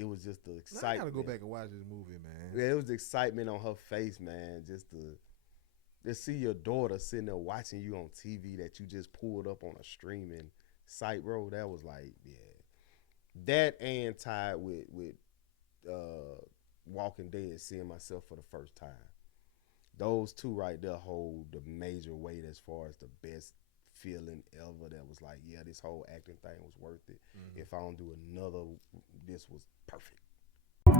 it was just the Now I gotta excitement. go back and watch this movie, man. Yeah, it was the excitement on her face, man. Just see your daughter sitting there watching you on TV that you just pulled up on a streaming site, bro. That was like, yeah, that and tied with Walking Dead, seeing myself for the first time. Those two right there hold the major weight as far as the best feeling ever. That was like, yeah, this whole acting thing was worth it. Mm-hmm. If I don't do another, this was perfect. I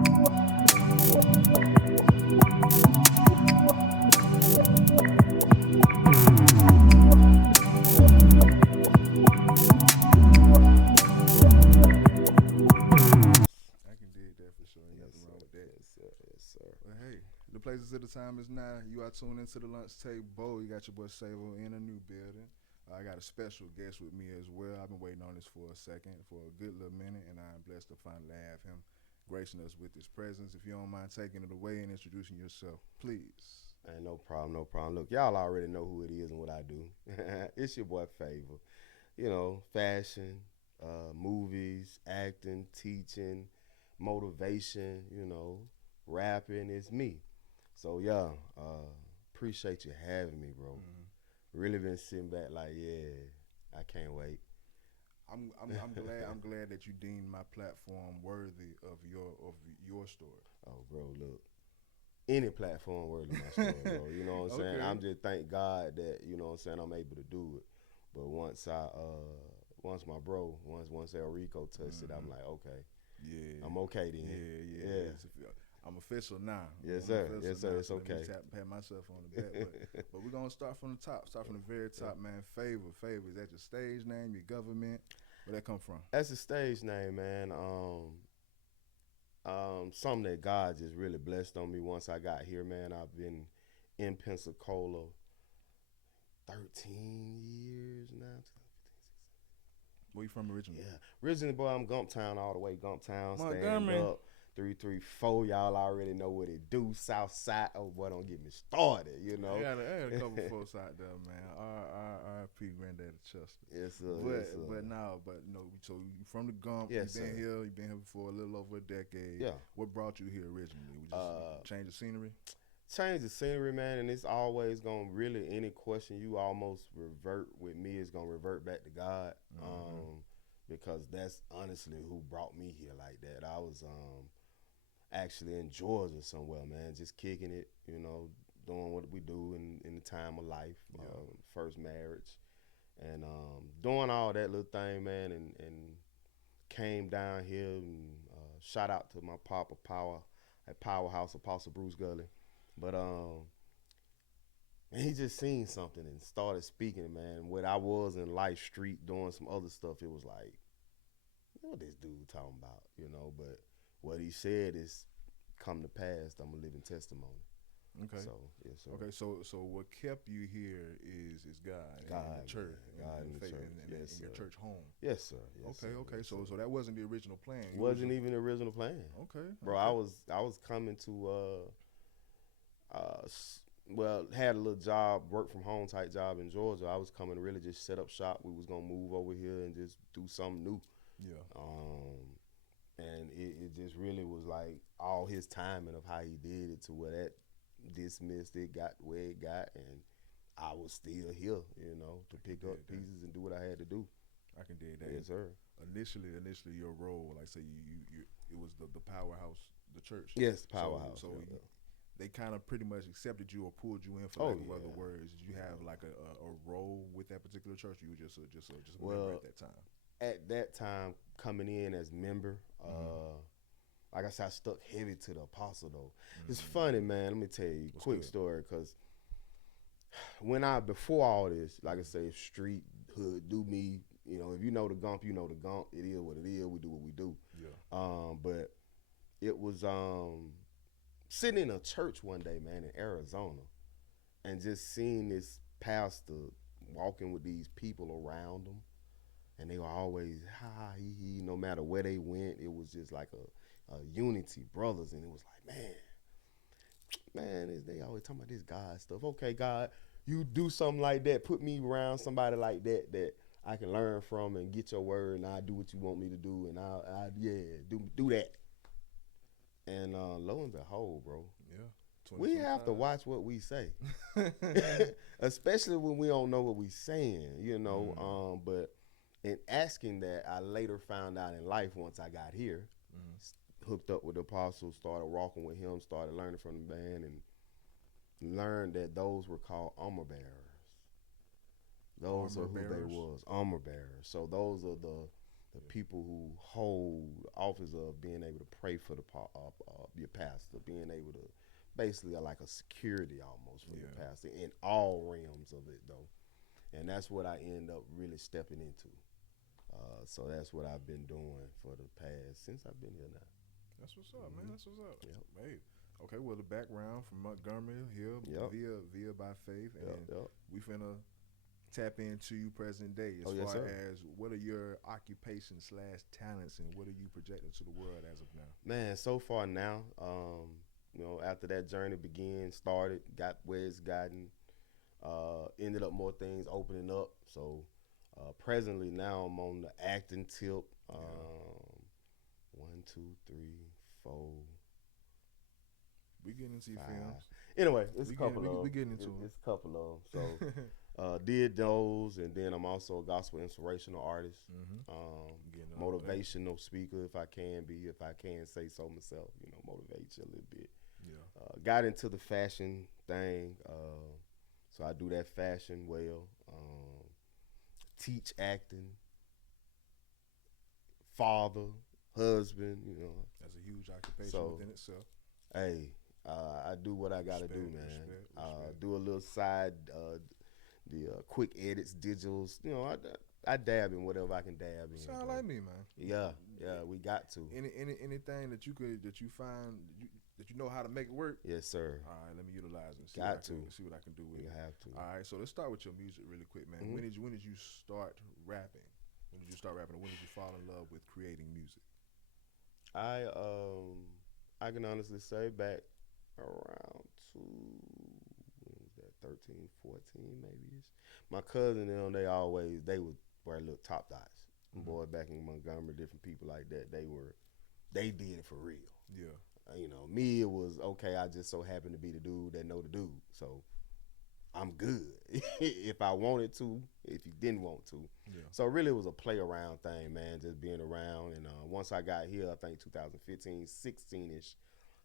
can dig that for sure. Ain't Yes, nothing sir. wrong with that. Yes, sir. Yes, sir. But hey, the places of the time is now. You are tuned into the lunch table. You got your boy Savo in a new building. I got a special guest with me as well. I've been waiting on this for a second, for a good little minute, and I'm blessed to finally have him gracing us with his presence. If you don't mind taking it away and introducing yourself, please. Ain't no problem, no problem. Look, y'all already know who it is and what I do. It's your boy Favor. You know, fashion, movies, acting, teaching, motivation, rapping. It's me. So yeah, appreciate you having me, bro. Mm-hmm. Really been sitting back like, yeah, I can't wait. I'm glad that you deemed my platform worthy of your story. Oh, bro, look, any platform worthy of my story, bro. You know what I'm saying? Okay. I'm just thank God that, you know what I'm saying, I'm able to do it. But once my bro, once Elrico touched it, I'm like, okay, Yeah. I'm okay then. Yeah. I'm official now. Yes, I'm sir. official Yes, sir. now, It's so let me okay. pat myself on the back. But we're gonna start from the top. Start from the very top, man. Favor. Is that your stage name? Your government? Where that come from? That's a stage name, man. Something that God just really blessed on me once I got here, man. I've been in Pensacola 13 years now. Where you from originally? Yeah. Originally, boy, I'm Gumptown all the way. Gumptown, stand Montgomery. up. 334, y'all already know what it do. South side, oh boy, don't get me started, you know. I got a couple folks out there, man. R.I.P. Granddaddy Chester. Yes, sir. But no. So you from the Gump? Yes, you been sir. here. You been here for a little over a decade. Yeah. What brought you here originally? We just change the scenery. Change the scenery, man, and it's always gonna really any question you almost revert with me is gonna revert back to God, because that's honestly who brought me here like that. I was actually in Georgia somewhere, man, just kicking it, doing what we do in the time of life, first marriage, and doing all that little thing, man, and came down here and shout out to my papa at Powerhouse, Apostle Bruce Gully. But and he just seen something and started speaking, man. What I was in Life Street doing some other stuff, it was like, what this dude talking about, But what he said is come to pass. I'm a living testimony. Okay. So yes, sir. Okay. So what kept you here is God, God, and the church, God and and the faith, church. and Yes, your sir. church home. Yes, sir. Yes, Okay. sir. Okay. Yes, So sir. that wasn't the original plan. Wasn't even the original plan. Okay. Bro, okay. I was coming to had a little job, work from home type job in Georgia. I was coming to really just set up shop. We was gonna move over here and just do something new. Yeah. And it just really was like all his timing of how he did it to where that dismissed it, got where it got, and I was still here, to pick up pieces and do what I had to do. I can dig that. Yes, sir. Initially, your role, like say you it was the powerhouse, the church. Yes, powerhouse. So yeah. they kind of pretty much accepted you or pulled you in for lack of other words. Did you have like a role with that particular church? Or you were just a member at that time. At that time, coming in as member, like I said, I stuck heavy to the apostle though. It's funny, man. Let me tell you a quick story, because before all this, like I say, street hood, do me. If you know the Gump, you know the Gump. It is what it is. We do what we do. Yeah. But it was sitting in a church one day, man, in Arizona, and just seeing this pastor walking with these people around him, and they were always ha he he. No matter where they went, it was just like a unity, brothers, and it was like, man, they always talking about this God stuff. Okay, God, you do something like that. Put me around somebody like that I can learn from and get your word, and I'll do what you want me to do, and I do that. lo and behold, bro, Yeah. we have to 2025. watch what we say, especially when we don't know what we saying, you know. But in asking that, I later found out in life once I got here, hooked up with the apostle, started walking with him, started learning from the band, and learned that those were called armor bearers. Those Armor are who they bearers. was, armor bearers. So those are the people who hold office of being able to pray for your pastor, being able to basically like a security almost for your pastor in all realms of it though, and that's what I end up really stepping into. So that's what I've been doing for the past since I've been here now. That's what's up, man. That's what's up. Yep. Hey, okay. Well, the background from Montgomery here Yep. via by faith, and Yep. we finna tap into you present day as Yes, far sir. as what are your occupations / talents, and what are you projecting to the world as of now? Man, so far now, after that journey started, got where it's gotten, ended up more things opening up. So presently now I'm on the acting tip. 1, 2, 3, 4, We getting into your 5. films. Anyway, it's We a couple getting- of we getting into it. it's a couple of them. So did those, and then I'm also a gospel inspirational artist, Getting all that. motivational speaker if I can be, if I can say so myself, motivate you a little bit. Yeah. Got into the fashion thing, so I do that fashion well. Teach acting, father, husband, That's a huge occupation So, within itself. Hey, I do what I gotta do, Respect, man. respect. Do a little side, the quick edits, digitals. I dab in whatever I can dab in. Sound bro. like me, man. Yeah, we got to. Anything that you find that you know how to make it work. Yes, sir. All right, let me utilize it. Got to. See what I can do with You it. have to. All right, so let's start with your music really quick, man. Mhm. When did you start rapping? When did you start rapping? Or when did you fall in love with creating music? I can honestly say back around when was that, 13, 14 maybe ish. My cousin and them, they would wear little top dots. Boy, back in Montgomery, different people like that, they did it for real. Yeah. Me, it was okay. I just so happened to be the dude that know the dude, so I'm good. If I wanted to, if you didn't want to. Yeah. So really, it was a play around thing, man. Just being around, and once I got here, I think 2015, 16ish,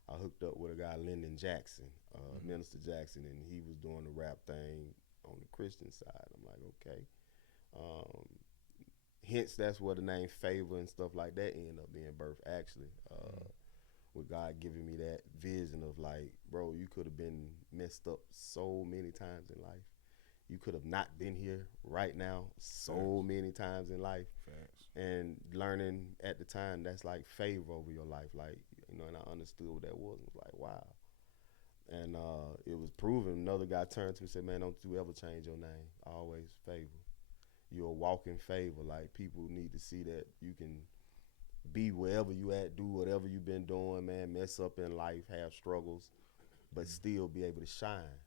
I hooked up with a guy, Lyndon Jackson, Minister Jackson, and he was doing the rap thing on the Christian side. I'm like, okay. Hence, that's where the name Favor and stuff like that ended up being birthed, actually. With God giving me that vision of like, bro, you could have been messed up so many times in life. You could have not been here right now so many times in life. Facts. And learning at the time, that's like favor over your life. Like, and I understood what that was. It was like, wow. And it was proven. Another guy turned to me and said, man, don't you ever change your name. Always favor. You're a walking favor. Like, people need to see that you can be wherever you at, do whatever you've been doing, man, mess up in life, have struggles, but still be able to shine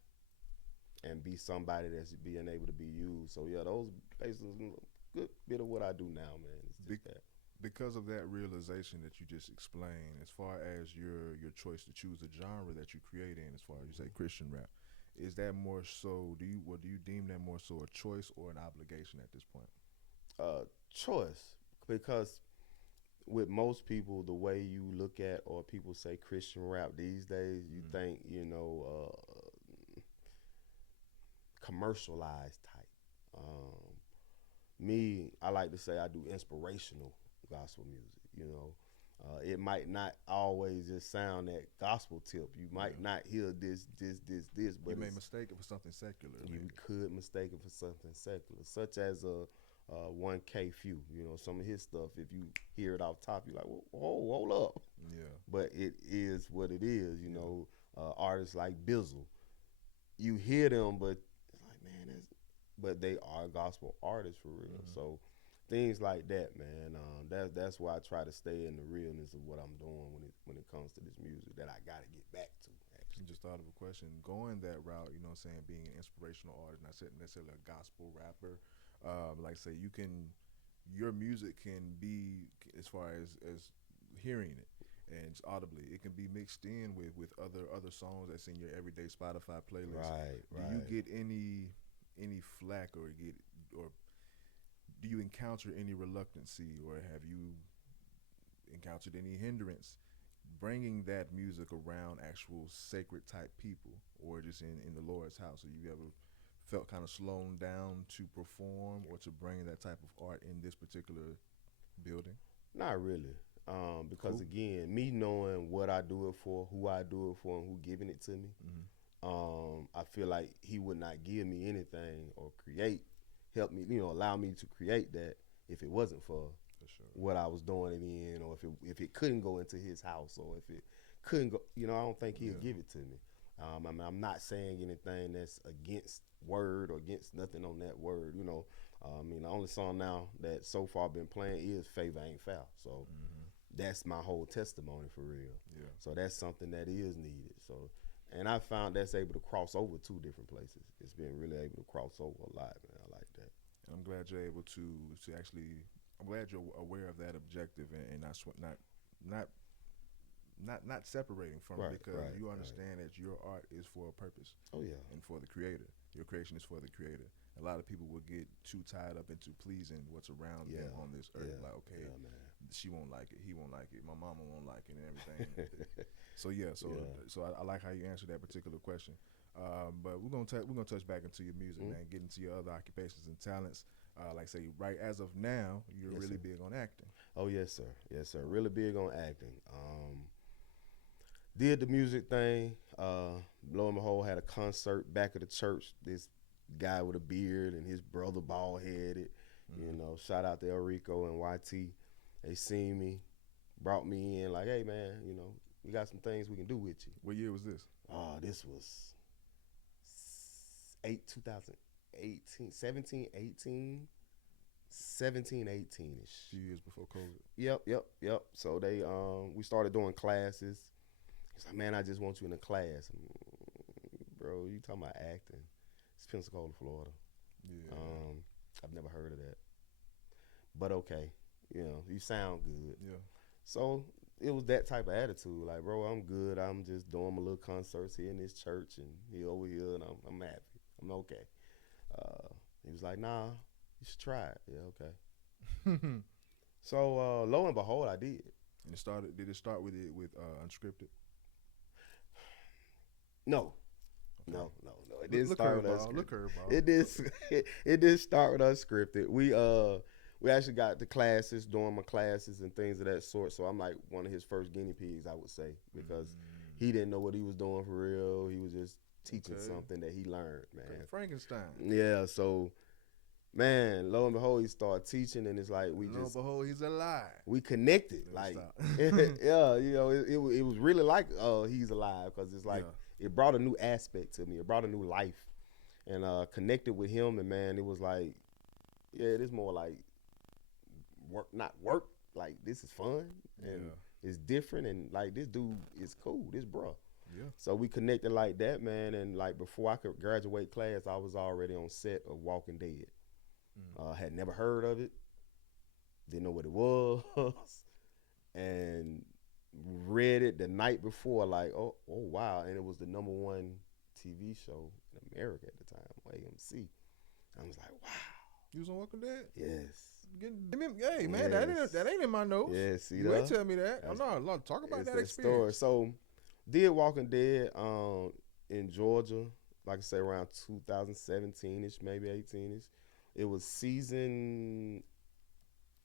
and be somebody that's being able to be used. So, yeah, those basically a good bit of what I do now, man. It's just that. Because of that realization that you just explained, as far as your choice to choose a genre that you create in, as far as you say Christian rap, is that more so? Do you deem that more so a choice or an obligation at this point? Choice, because with most people, the way you look at or people say Christian rap these days, you think commercialized type. Me, I like to say I do inspirational gospel music. It might not always just sound that gospel tip. You might not hear this, but You may mistake it for something secular. you maybe. could mistake it for something secular, such as a 1K Few. Some of his stuff, if you hear it off top, you're like, whoa, hold up. Yeah. But it is what it is. Artists like Bizzle, you hear them, but it's like, man, but they are gospel artists for real. So things like that, man. That's why I try to stay in the realness of what I'm doing when it comes to this music that I got to get back to. I just thought of a question. Going that route, you know what I'm saying, being an inspirational artist, not necessarily a gospel rapper, like say your music can be, as far as hearing it, and it's audibly. It can be mixed in with other songs that's in your everyday Spotify playlist. Right, Do you get any flack or do you encounter any reluctancy, or have you encountered any hindrance bringing that music around actual sacred type people, or just in the Lord's house? Have you ever felt kind of slowed down to perform or to bring that type of art in this particular building? Not really. Because Cool. again, me knowing what I do it for, who I do it for, and who giving it to me, I feel like he would not give me anything or help me, allow me to create that if it wasn't for For sure. what I was doing it in, or if it couldn't go into his house, or if it couldn't go, I don't think he'd give it to me. I'm not saying anything that's against word or against nothing on that word. The only song now that so far been playing is "Favor Ain't Foul," so that's my whole testimony for real. Yeah. So that's something that is needed. So, and I found that's able to cross over two different places. It's been really able to cross over a lot, man. I like that. And I'm glad you're able to actually. I'm glad you're aware of that objective and not separating from it, because you understand that your art is for a purpose. Oh yeah. And for the creator. Your creation is for the creator. A lot of people will get too tied up into pleasing what's around them on this earth. Like, okay, she won't like it, he won't like it, my mama won't like it, and everything. So I like how you answered that particular question. But we're gonna touch back into your music, man. Get into your other occupations and talents. Like I say, right as of now, you're really big on acting. Oh yes, sir. Yes, sir. Really big on acting. Did the music thing. Lo and behold, had a concert back at the church. This guy with a beard and his brother bald headed. Shout out to Elrico and YT. They seen me, brought me in like, hey man, we got some things we can do with you. What year was this? This was 2018, 17, 18, 17, 18-ish. A few years before COVID. Yep. So we started doing classes. He's like, man, I just want you in a class. Bro, you talking about acting. It's Pensacola, Florida. Yeah. I've never heard of that. But okay, you sound good. Yeah. So it was that type of attitude. Like, bro, I'm good. I'm just doing my little concerts here in this church and he over here, and I'm happy. I'm okay. He was like, nah, you should try it. Yeah, okay. So lo and behold, I did. And did it start with unscripted? No. Okay. No. It didn't start with unscripted. Look curveball. It didn't start with unscripted. We actually got the classes, doing my classes and things of that sort. So I'm like one of his first guinea pigs, I would say, because he didn't know what he was doing for real. He was just teaching something that he learned, man. Frankenstein. Yeah. So, man, lo and behold, he started teaching, and it's like lo and behold, he's alive. We connected, like, yeah, it was really like he's alive, because it's like it brought a new aspect to me. It brought a new life, and connected with him, and man, it was like, it is more like not work. Like, this is fun and it's different, and like, this dude is cool. This bro. Yeah. So we connected like that, man, and like before I could graduate class, I was already on set of Walking Dead. Had never heard of it, didn't know what it was, and read it the night before, like, oh wow, and it was the #1 TV show in America at the time, AMC. I was like, wow. You was on Walking Dead? Yes. Hey man, that ain't in my notes. Yeah, see you ain't tell me that. I'm not talk about that experience. Story. So did Walking Dead in Georgia, like I say, around 2017-ish, maybe 18-ish. It was season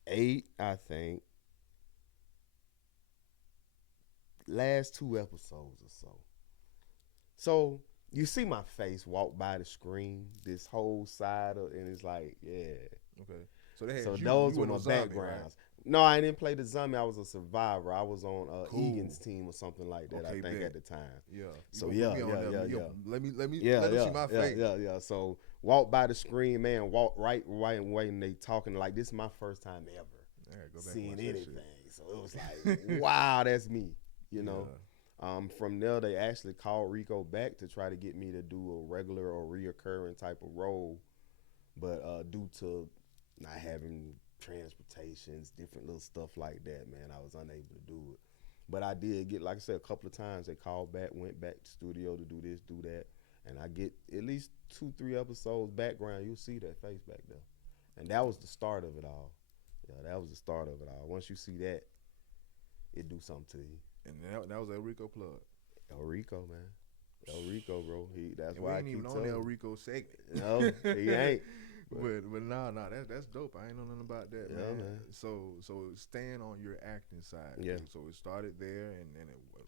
8, I think. Last 2 episodes or so. So you see my face walk by the screen, this whole side of, and it's like, yeah. Okay. So they had those were my backgrounds. Right? No, I didn't play the zombie. I was a survivor. I was on Egan's team or something like that. Okay, I think at the time. Yeah. So yeah. Let me see my face. Yeah. So walk by the screen, man. Walk right away, and they talking like, this is my first time ever seeing anything. So it was like, wow, that's me. From there, they actually called Rico back to try to get me to do a regular or reoccurring type of role, but due to not having transportations, different little stuff like that, man, I was unable to do it. But I did get, like I said, a couple of times they called back, went back to studio to do this, do that, and I get at least 2-3 episodes background. You'll see that face back there, and that was the start of it all. Yeah, that was the start of it all. Once you see that, it do something to you. And that was Elrico plug. Elrico, man. Elrico, bro. That's and why we I ain't keep even on telling the you. Elrico segment. No, he ain't. But nah, that's dope. I ain't know nothing about that, Yeah, man. man. So staying on your acting side. Yeah. So it started there, and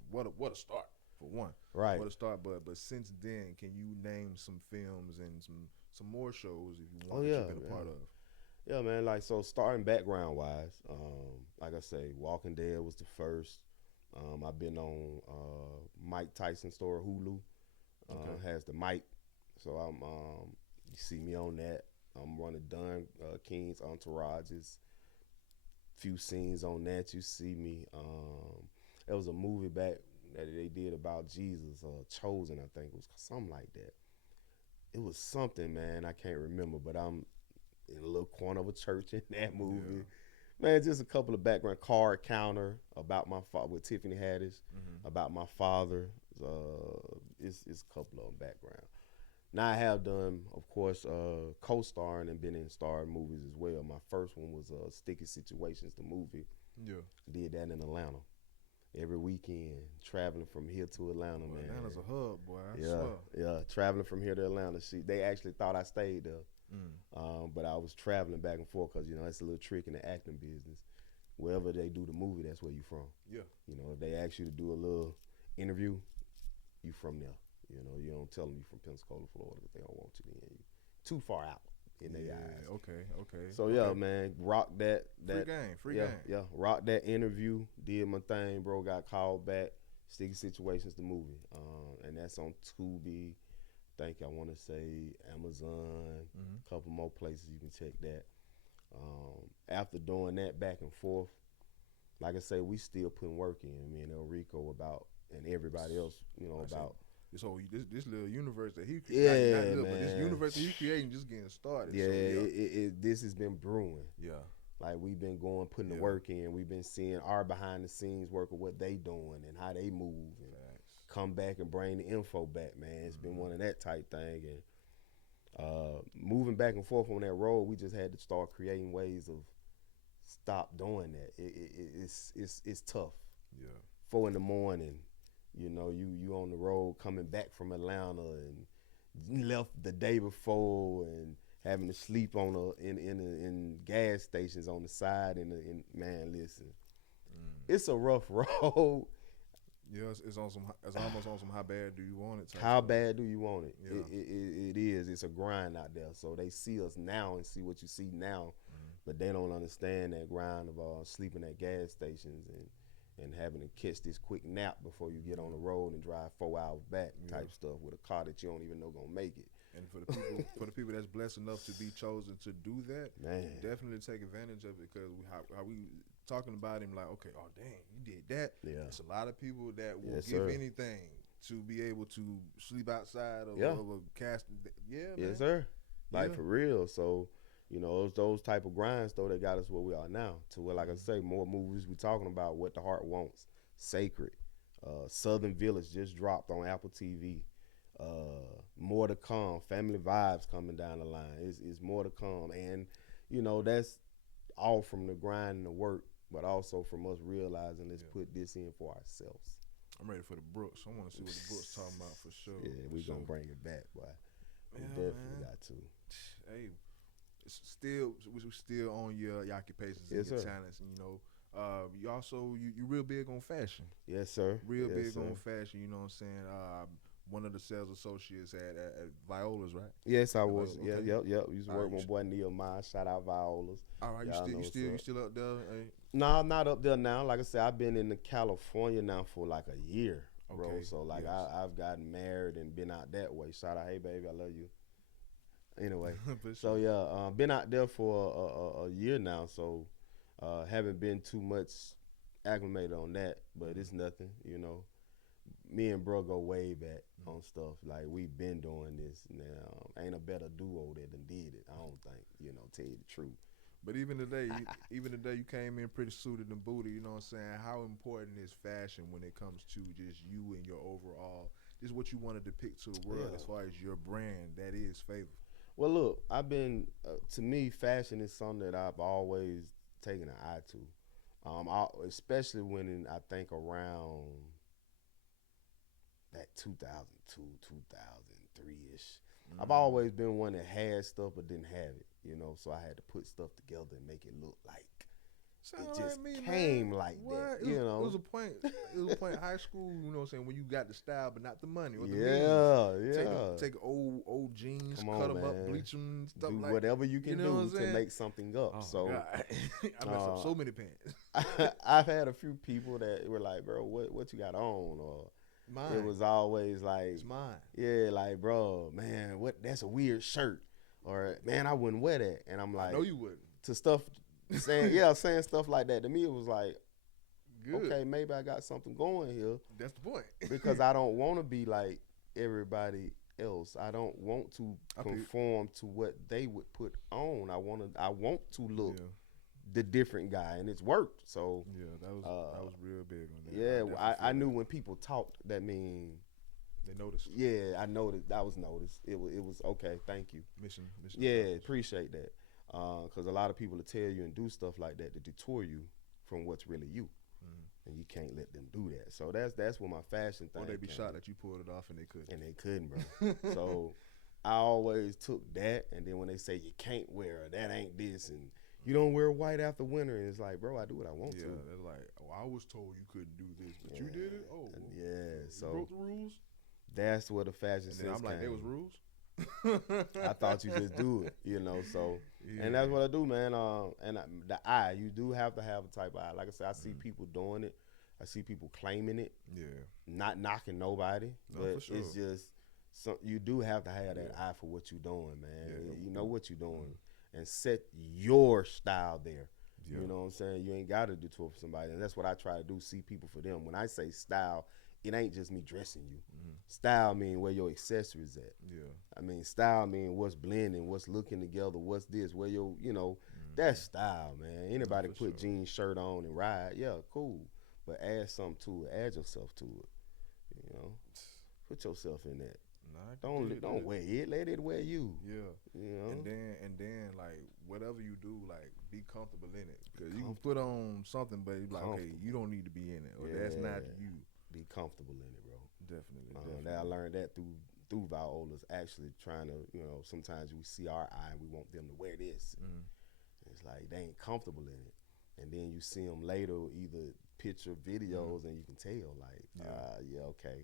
what a start for one. Right. What a start. But since then, can you name some films and some more shows if you want that you've been a part of? Yeah, man. Like, so starting background wise, like I say, Walking Dead was the first. I've been on Mike Tyson store Hulu. Has the mic, so I'm you see me on that. I'm running Don King's Entourages. Few scenes on that. You see me. There was a movie back that they did about Jesus, Chosen, I think it was something like that. It was something, man, I can't remember, but I'm in a little corner of a church in that movie. Yeah. Man, just a couple of background. Card Counter about my father with Tiffany Haddish, about my father. It's a couple of them background. Now I have done, of course, co-starring and been in starring movies as well. My first one was Sticky Situations, the movie. Yeah. Did that in Atlanta. Every weekend, traveling from here to Atlanta, man. Atlanta's a hub, boy. I swear. Yeah, traveling from here to Atlanta. They actually thought I stayed there. But I was traveling back and forth because, it's a little trick in the acting business. Wherever they do the movie, that's where you from. Yeah. If they ask you to do a little interview, you from there. You don't tell them you from Pensacola, Florida, because they don't want you in. Too far out in their eyes. Okay. So, yeah, man, rock that. Free game. Yeah, rock that interview. Did my thing, bro. Got called back. Sticky Situations, the movie. And that's on Tubi. I want to say Amazon, a couple more places you can check that. After doing that back and forth, like I say, we still putting work in. Me and Elrico and everybody else, about. So this little universe that he created, not little, but this universe that he creating just getting started. Yeah, so, this has been brewing. Yeah. Like we've been putting the work in. We've been seeing our behind the scenes work of what they doing and how they move and come back and bring the info back, man. It's been one of that type thing. And moving back and forth on that road, we just had to start creating ways of stop doing that. It's tough. Yeah. 4 a.m, you on the road coming back from Atlanta and left the day before and having to sleep in gas stations on the side and man, listen, it's a rough road. Yeah, it's almost on some how bad do you want it? How bad do you want it? Yeah. It is. It's a grind out there. So they see us now and see what you see now, but they don't understand that grind of sleeping at gas stations and having to catch this quick nap before you get on the road and drive 4 hours back type stuff with a car that you don't even know gonna make it. And for the people that's blessed enough to be chosen to do that, man, definitely take advantage of it because how we talking about him like, okay, oh dang, you did that. Yeah, there's a lot of people that will give sir. anything to be able to sleep outside of a cast. Yeah, man. Yes, sir. Like for real. So. Those type of grinds, though, that got us where we are now. To where, like I say, more movies we talking about, What the Heart Wants, Sacred, Southern Village just dropped on Apple TV. More to come, Family Vibes coming down the line. It's more to come. And, that's all from the grind and the work, but also from us realizing let's put this in for ourselves. I'm ready for the Brooks. I want to see what the Brooks talking about for sure. Yeah, we going to bring it back, boy. We definitely got to. Hey, we're still on your occupations and your talents, and you also you real big on fashion. Yes, sir. Real big on fashion. You know what I'm saying? One of the sales associates at Viola's, right? Yes, I was. Okay. Yep. Used to work with my boy Nehemiah. Shout out Viola's. All right, you still up there? No, I'm not up there now. Like I said, I've been in California now for like a year, bro. Okay. So like I've gotten married and been out that way. Shout out, hey baby, I love you. Anyway, so been out there for a year now, so haven't been too much acclimated on that, but it's nothing, Me and bro go way back on stuff. Like we've been doing this now. Ain't a better duo that done did it. I don't think, tell you the truth. But even today, you came in pretty suited and booted. You know what I'm saying? How important is fashion when it comes to just you and your overall, just what you want to depict to the world as far as your brand that is Favor? Well, look, I've been to me, fashion is something that I've always taken an eye to, especially when I think around that 2002, 2003 ish. I've always been one that had stuff but didn't have it, you know. So I had to put stuff together and make it look like it just came like that, you know. It was a point. It was a point in high school, you know what I'm saying, when you got the style but not the money or the means. Take old jeans, cut them up, bleach them, stuff do like whatever you can do to saying? make something up. Oh, so I messed up so many pants. I've had a few people that were like, bro, what you got on? Or mine. It was always like, it's mine. Yeah, like, bro, man, that's a weird shirt. Or, man, I wouldn't wear that. And I'm like, no, you wouldn't. To stuff, saying stuff like that. To me, it was like, good. Okay, maybe I got something going here. That's the point. Because I don't want to be like everybody else. I don't want to conform to what they would put on. I want to look the different guy, and it's worked. So yeah, that was real big on that. Yeah, I knew when people talked, that mean they noticed. Yeah, I noticed. I was noticed. It was okay. Thank you. Mission. Yeah, appreciate that. Because a lot of people will tell you and do stuff like that to detour you from what's really you, and you can't let them do that. So that's what my fashion thing. Or they be shocked that you pulled it off and they couldn't. And they couldn't, bro. So I always took that, and then when they say you can't wear it, that ain't this, and you don't wear white after winter, and it's like, bro, I do what I want to. Yeah, they're like, I was told you couldn't do this, but you did it. Oh, yeah. So you broke the rules. That's what the fashion sense. I'm like, there was rules. I thought you just do it, you know. So, and that's what I do, man. The eye, you do have to have a type of eye. Like I said, I see people doing it. I see people claiming it. Yeah. Not knocking nobody, but for sure. it's just you do have to have that eye for what you're doing, man. Yeah, you know what you're doing, and set your style there. Yeah. You know what I'm saying? You ain't got to detour for somebody, and that's what I try to do. See people for them. When I say style, it ain't just me dressing you. Style mean where your accessories at. Yeah. I mean, style mean what's blending, what's looking together, what's this, where your, that's style, man. Anybody can put jeans shirt on and ride, yeah, cool. But add something to it, add yourself to it. You know, put yourself in that. Don't wear it, let it wear you. Yeah. You know. And then like whatever you do, like be comfortable in it. Because you can put on something, but it's like, okay, you don't need to be in it, or that's not you. Be comfortable in it, bro. Definitely. Now I learned that through Viola's actually trying to, sometimes we see our eye and we want them to wear this. It's like they ain't comfortable in it. And then you see them later, either picture videos, and you can tell, like, okay.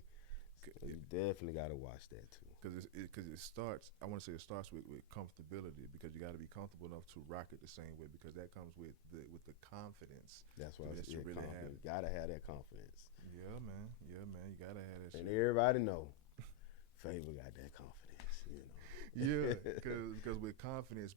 So you definitely got to watch that too. Because it starts, I want to say it starts with comfortability, because you got to be comfortable enough to rock it the same way, because that comes with the confidence. That's what I said. Really have. You got to have that confidence. Yeah, man. You got to have that and shit. Everybody know Favor got that confidence, Yeah, because with confidence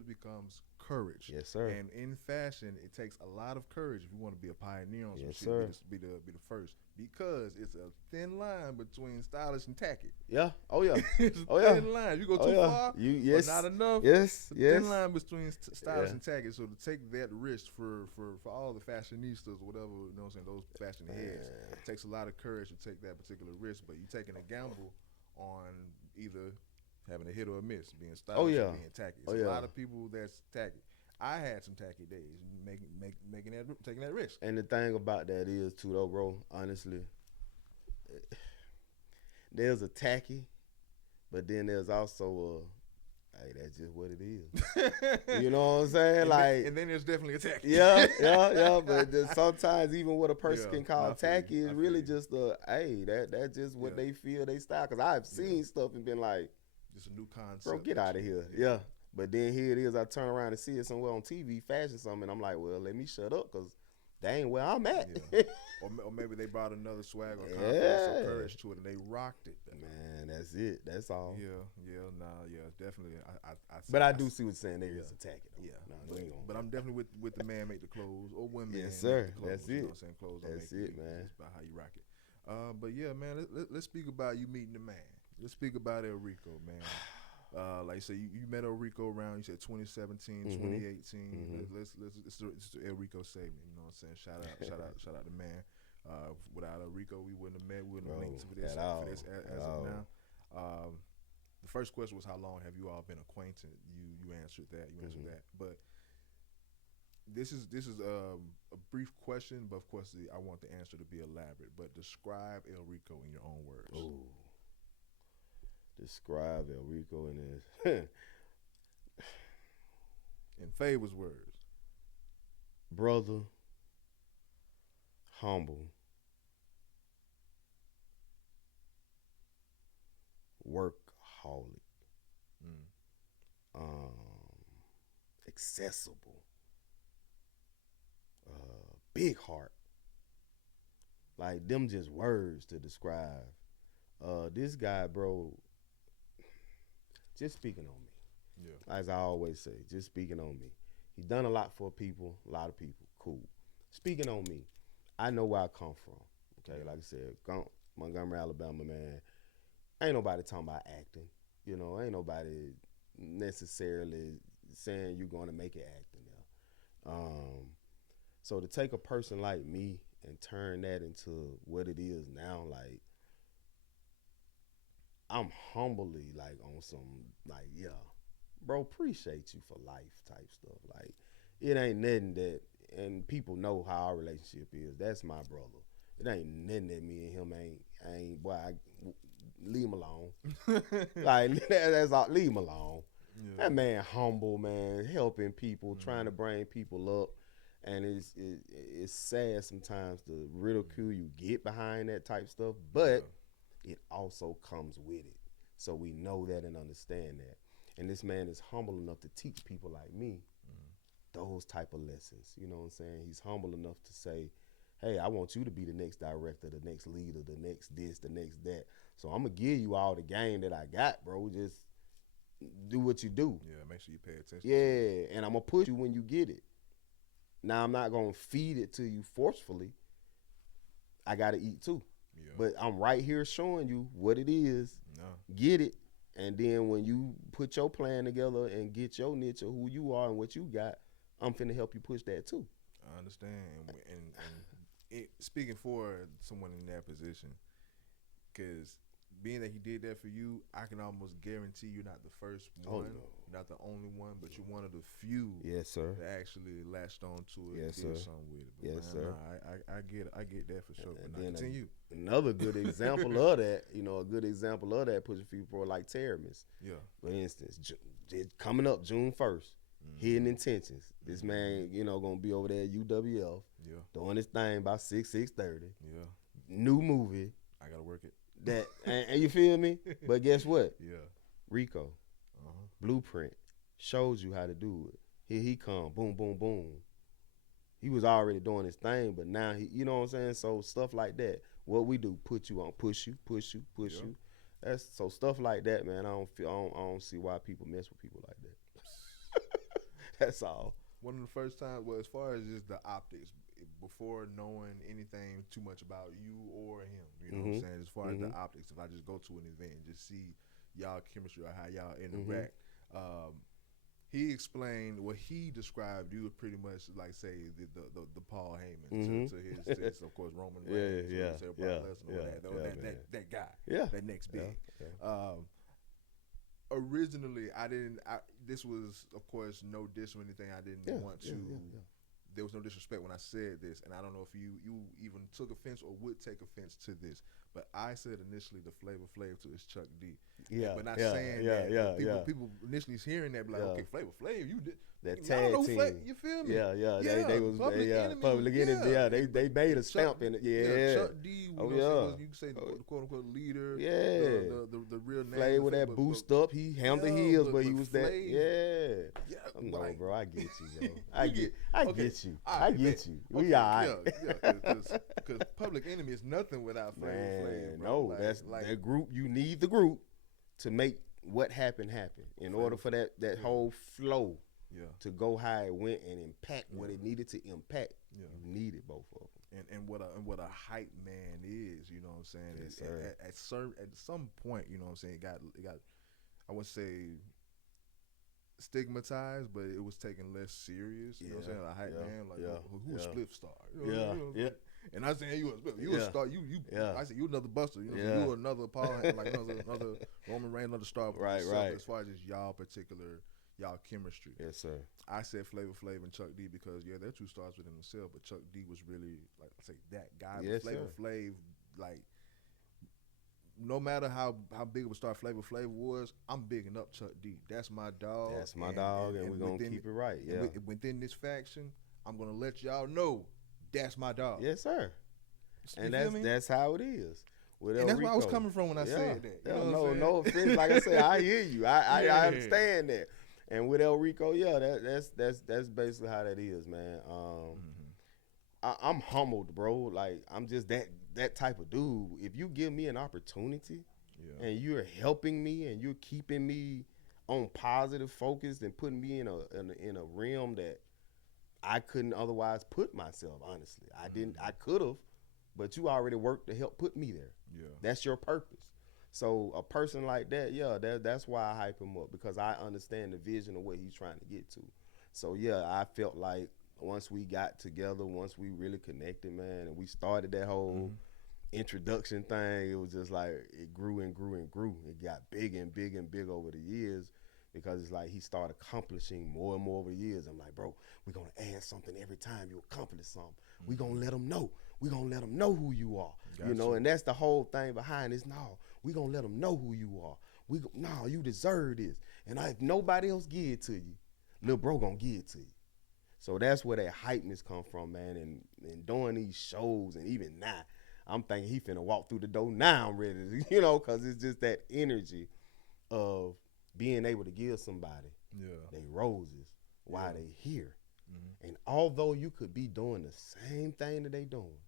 becomes courage. Yes, sir. And in fashion, it takes a lot of courage if you want to be a pioneer on some shit. Sir. Be the first, because it's a thin line between stylish and tacky. Yeah. Oh yeah. It's a thin line. You go too far, but not enough. Yes. It's a thin line between stylish and tacky. So to take that risk for all the fashionistas, whatever, you know what I'm saying, those fashion heads, it takes a lot of courage to take that particular risk. But you're taking a gamble on either having a hit or a miss, being stylish or being tacky. It's a lot of people that's tacky. I had some tacky days, taking that risk. And the thing about that is too, though, bro. Honestly, there's a tacky, but then there's also a, hey, that's just what it is. You know what I'm saying? And then there's definitely a tacky. Yeah. But sometimes even what a person can call tacky is really just hey, that's just what they feel they style. Because I've seen stuff and been like, just a new concept. Bro, get out of here. Yeah. But then here it is, I turn around and see it somewhere on TV, fashion something, and I'm like, well, let me shut up, because that ain't where I'm at. Yeah. or maybe they brought another swag or confidence or courage to it, and they rocked it. Man, that's it. That's all. Definitely. But I do see what you're saying. There is a tacky, though. Yeah. But I'm definitely with the man make the clothes, or women. Yes, sir. Make the clothes, that's you it. know what I'm saying? Clothes that's make it, man. It's about how you rock it. But yeah, man, let's speak about you meeting the man. Let's speak about Elrico, man. Like you said, you met Elrico around, you said 2017, 2018. Let's it's the Elrico segment. You know what I'm saying? Shout out to man. Without Elrico, we wouldn't have met. We wouldn't have linked for this as of now. The first question was, how long have you all been acquainted? You answered that. You answered that. But this is a brief question, but of course I want the answer to be elaborate. But describe Elrico in your own words. Ooh. Describe Elrico in his in Favor's words. Brother, humble, workaholic, accessible, big heart. Like, them just words to describe. This guy, bro, just speaking on me. Yeah. As I always say, just speaking on me. He done a lot for people, a lot of people. Cool. Speaking on me, I know where I come from. Okay, like I said, Montgomery, Alabama, man. Ain't nobody talking about acting. You know, ain't nobody necessarily saying you're going to make it acting there. So to take a person like me and turn that into what it is now, like, I'm humbly like on some like, yeah, bro, appreciate you for life type stuff. Like, it ain't nothing that, and people know how our relationship is. That's my brother. It ain't nothing that me and him ain't boy. Leave him alone. Like, that's all. Leave him alone. Yeah. That man humble, man, helping people, trying to bring people up, and it's sad sometimes the ridicule you get behind that type stuff, but it also comes with it. So we know that and understand that. And this man is humble enough to teach people like me those type of lessons. You know what I'm saying? He's humble enough to say, hey, I want you to be the next director, the next leader, the next this, the next that. So I'm going to give you all the game that I got, bro. Just do what you do. Yeah, make sure you pay attention. Yeah, and I'm going to push you when you get it. Now, I'm not going to feed it to you forcefully. I got to eat too. Yeah. But I'm right here showing you what it is. No. Get it. And then when you put your plan together and get your niche of who you are and what you got, I'm finna help you push that too. I understand. And speaking for someone in that position, because being that he did that for you, I can almost guarantee you're not the first one, not the only one, but you're one of the few. Yes, sir. That actually latched on to it, yes, and did sir. something with it. But yes, man, sir. I get that for sure. And then continue. Another good example of that, a good example of that, pushing people for like Terramis. Yeah. For instance, coming up June 1st, Hidden Intentions. This man, gonna be over there at UWF, doing his thing by 6:30. Yeah. New movie. I gotta work it. That and you feel me? But guess what? Yeah. Rico, Blueprint, shows you how to do it. Here he come, boom, boom, boom. He was already doing his thing, but now he, you know what I'm saying? So stuff like that. What we do, put you on, push you. That's so stuff like that, man. I don't see why people mess with people like that. That's all. One of the first times, well, as far as just the optics, before knowing anything too much about you or him, you know what I'm saying? As far as the optics, if I just go to an event and just see y'all chemistry or how y'all interact, he explained what he described. You were pretty much like, say, the Paul Heyman to his of course, Roman Reigns, that guy, that next big. Originally, this was, of course, no diss or anything. I didn't want to. There was no disrespect when I said this, and I don't know if you even took offense or would take offense to this, but I said initially the Flavor Flav to his Chuck D. But not saying that. People initially hearing that, be like, okay, Flavor Flav, you did that tag team. You feel me? They was Public Enemy. They made a stamp in it. Chuck D. You can say the quote unquote leader. The real name. Flav with that boost up. He handled the heels, but he was that. No, bro, I get you, bro. I get you. I get you. We all right. Because Public Enemy is nothing without Flavor Flav. No, that's that group. You need the group to make what happened happen. In order for that whole flow to go how it went and impact what it needed to impact, you needed both of them. And what a hype man is, you know what I'm saying? Yes, sir. At some point, you know what I'm saying, it got I wouldn't say stigmatized, but it was taken less serious. You know what I'm saying? Like hype man, like who a Spliff star? You know, And I said, hey, you a Spliff, you a star. You. I said, you another Buster. You know, you another Paul, like another Roman Reigns, another star. Right. As far as just y'all chemistry. Yes, sir. I said Flavor Flav and Chuck D because they're two stars within themselves, but Chuck D was really like I say that guy. Yes, Flavor Flav, like no matter how big of a star Flavor Flav was, I'm bigging up Chuck D. That's my dog. That's my dog, and we're gonna keep it right. Yeah. Within this faction, I'm gonna let y'all know that's my dog. Yes, sir. You And that's how it is. And that's where I was coming from when I said that. You know no offense. Like I said, I hear you. I understand that. And with Elrico, that's basically how that is, man. I'm humbled, bro. Like I'm just that type of dude. If you give me an opportunity, and you're helping me and you're keeping me on positive focus and putting me in a realm that I couldn't otherwise put myself. Honestly, I could have, but you already worked to help put me there. Yeah, that's your purpose. So a person like that, that's why I hype him up, because I understand the vision of what he's trying to get to. So I felt like once we got together, once we really connected, man, and we started that whole introduction thing, it was just like it grew and grew and grew. It got big and big and big over the years, because it's like he started accomplishing more and more over the years. I'm like, bro, we're going to add something every time you accomplish something. We're going to let them know. We're going to let them know who you are. Gotcha. You know, and that's the whole thing behind this. No, we're going to let them know who you are. No, you deserve this. And if nobody else give it to you, little bro going to give it to you. So that's where that hypeness come from, man. And doing these shows, and even now, I'm thinking he finna walk through the door now. I'm ready to, because it's just that energy of being able to give somebody they roses while they here. And although you could be doing the same thing that they doing,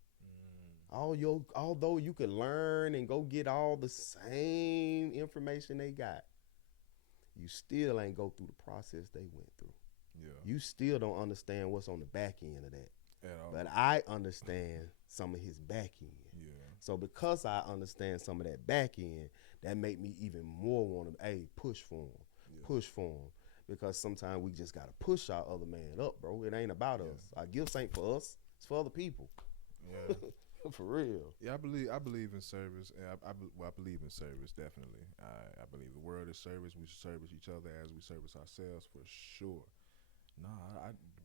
although you could learn and go get all the same information they got, you still ain't go through the process they went through. You still don't understand what's on the back end of that. But I understand some of his back end. So because I understand some of that back end, that make me even more want to, push for him. Because sometimes we just got to push our other man up, bro. It ain't about us. Our gifts ain't for us. It's for other people. Yeah. For real. Yeah, I believe in service. I believe in service, definitely. I believe the world is service. We should service each other as we service ourselves, for sure.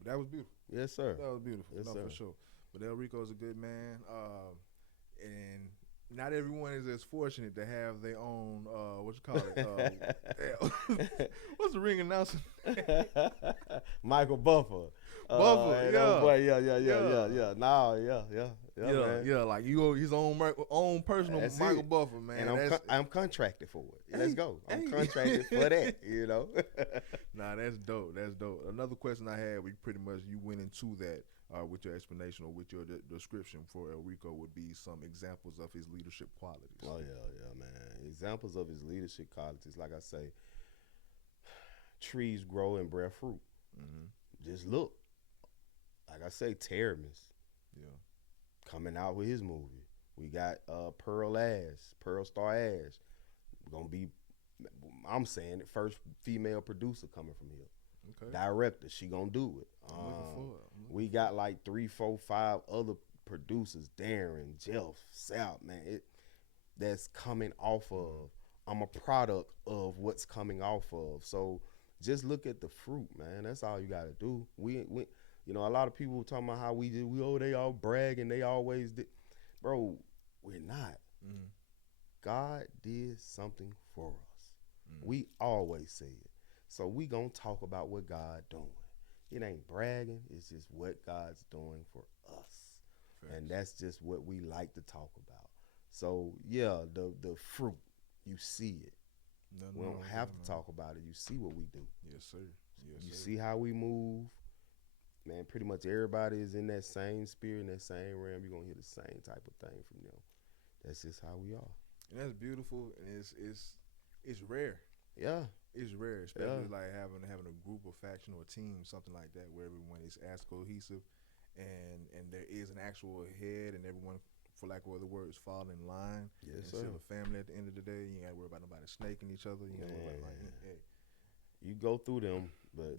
That was beautiful. Yes, sir. That was beautiful. Yes, sir. For sure. But Elrico is a good man. And not everyone is as fortunate to have their own, what you call it? What's the ring announcer? Michael Buffer. Buffer, boy, man. Like his own personal That's Michael it. Buffer, man. And I'm contracted for it. Let's go. I'm contracted for that, Nah, that's dope. That's dope. Another question I had, you went into that with your explanation or with your description for Elrico, would be some examples of his leadership qualities. Oh, yeah, man. Examples of his leadership qualities, like I say, trees grow and bear fruit. Just look. Like I say, Terrence. Coming out with his movie. We got Pearl Star Ash. Gonna be, I'm saying it, first female producer coming from here. Okay. Director, she gonna do it. We got like 3, 4, 5 other producers, Darren, Jeff, Sal, man. That's coming off of. I'm a product of what's coming off of. So just look at the fruit, man. That's all you gotta do. We a lot of people talking about how they all brag and they always did. Bro, we're not. God did something for us. We always say it. So we gonna talk about what God doing. It ain't bragging. It's just what God's doing for us. Fair. And that's just what we like to talk about. So the fruit, you see it. We don't have to talk about it. You see what we do. Yes, sir. You see how we move. Man, pretty much everybody is in that same spirit, in that same realm. You're gonna hear the same type of thing from them. That's just how we are. And that's beautiful, and it's rare. Yeah. It's rare, especially like having a group or faction or a team, something like that, where everyone is as cohesive and there is an actual head and everyone for lack of other words, fall in line. Yes, And sir. still a family at the end of the day. You ain't got to worry about nobody snaking each other. You got to worry about hey. You go through them, but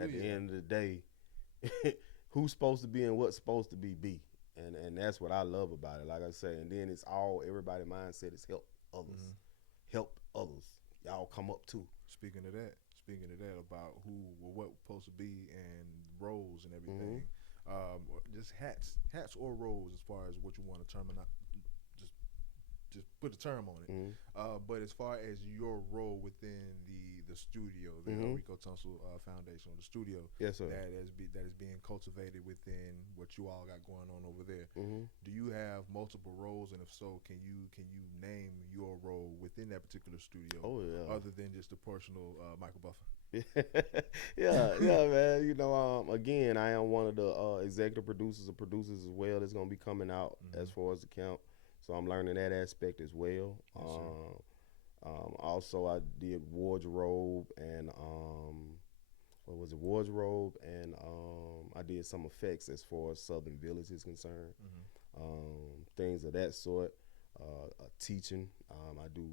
at the end of the day, who's supposed to be and what's supposed to be. And that's what I love about it. Like I say, and then it's all everybody mindset is help others. Help others. Y'all come up too. Speaking of that about who or what supposed to be and roles and everything, just hats or roles as far as what you want to term, just put a term on it. But as far as your role within the studio, the Elrico Tunstall Foundation, or the studio, yes, sir, that is being cultivated within what you all got going on over there. Do you have multiple roles, and if so, can you name your role within that particular studio? Oh yeah. Other than just the personal Michael Buffer. yeah, man. You know, again, I am one of the executive producers or producers as well that's gonna be coming out as far as the count. So I'm learning that aspect as well. Yes, also, I did wardrobe and wardrobe and I did some effects as far as Southern Village is concerned. Things of that sort. Teaching, I do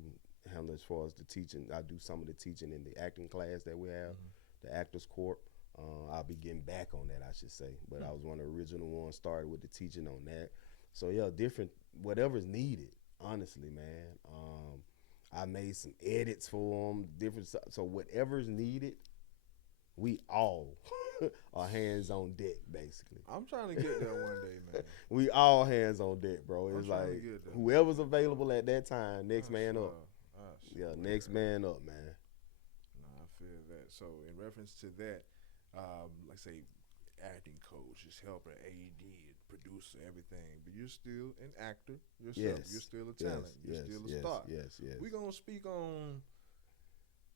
handle as far as the teaching. I do some of the teaching in the acting class that we have, the Actors Corp. I'll be getting back on that, I should say. But I was one of the original ones, started with the teaching on that. So yeah, different, whatever's needed, honestly, man. I made some edits for them, different, so whatever's needed, we all are hands on deck, basically. I'm trying to get there one day, man. We all hands on deck, bro. It's like whoever's available at that time, next man up. Yeah, next man up, man. No, I feel that. So in reference to that, like say acting coach, just helper, AD, producer, everything, but you're still an actor yourself. You're still a talent. You're still a star. Yes. We're gonna speak on.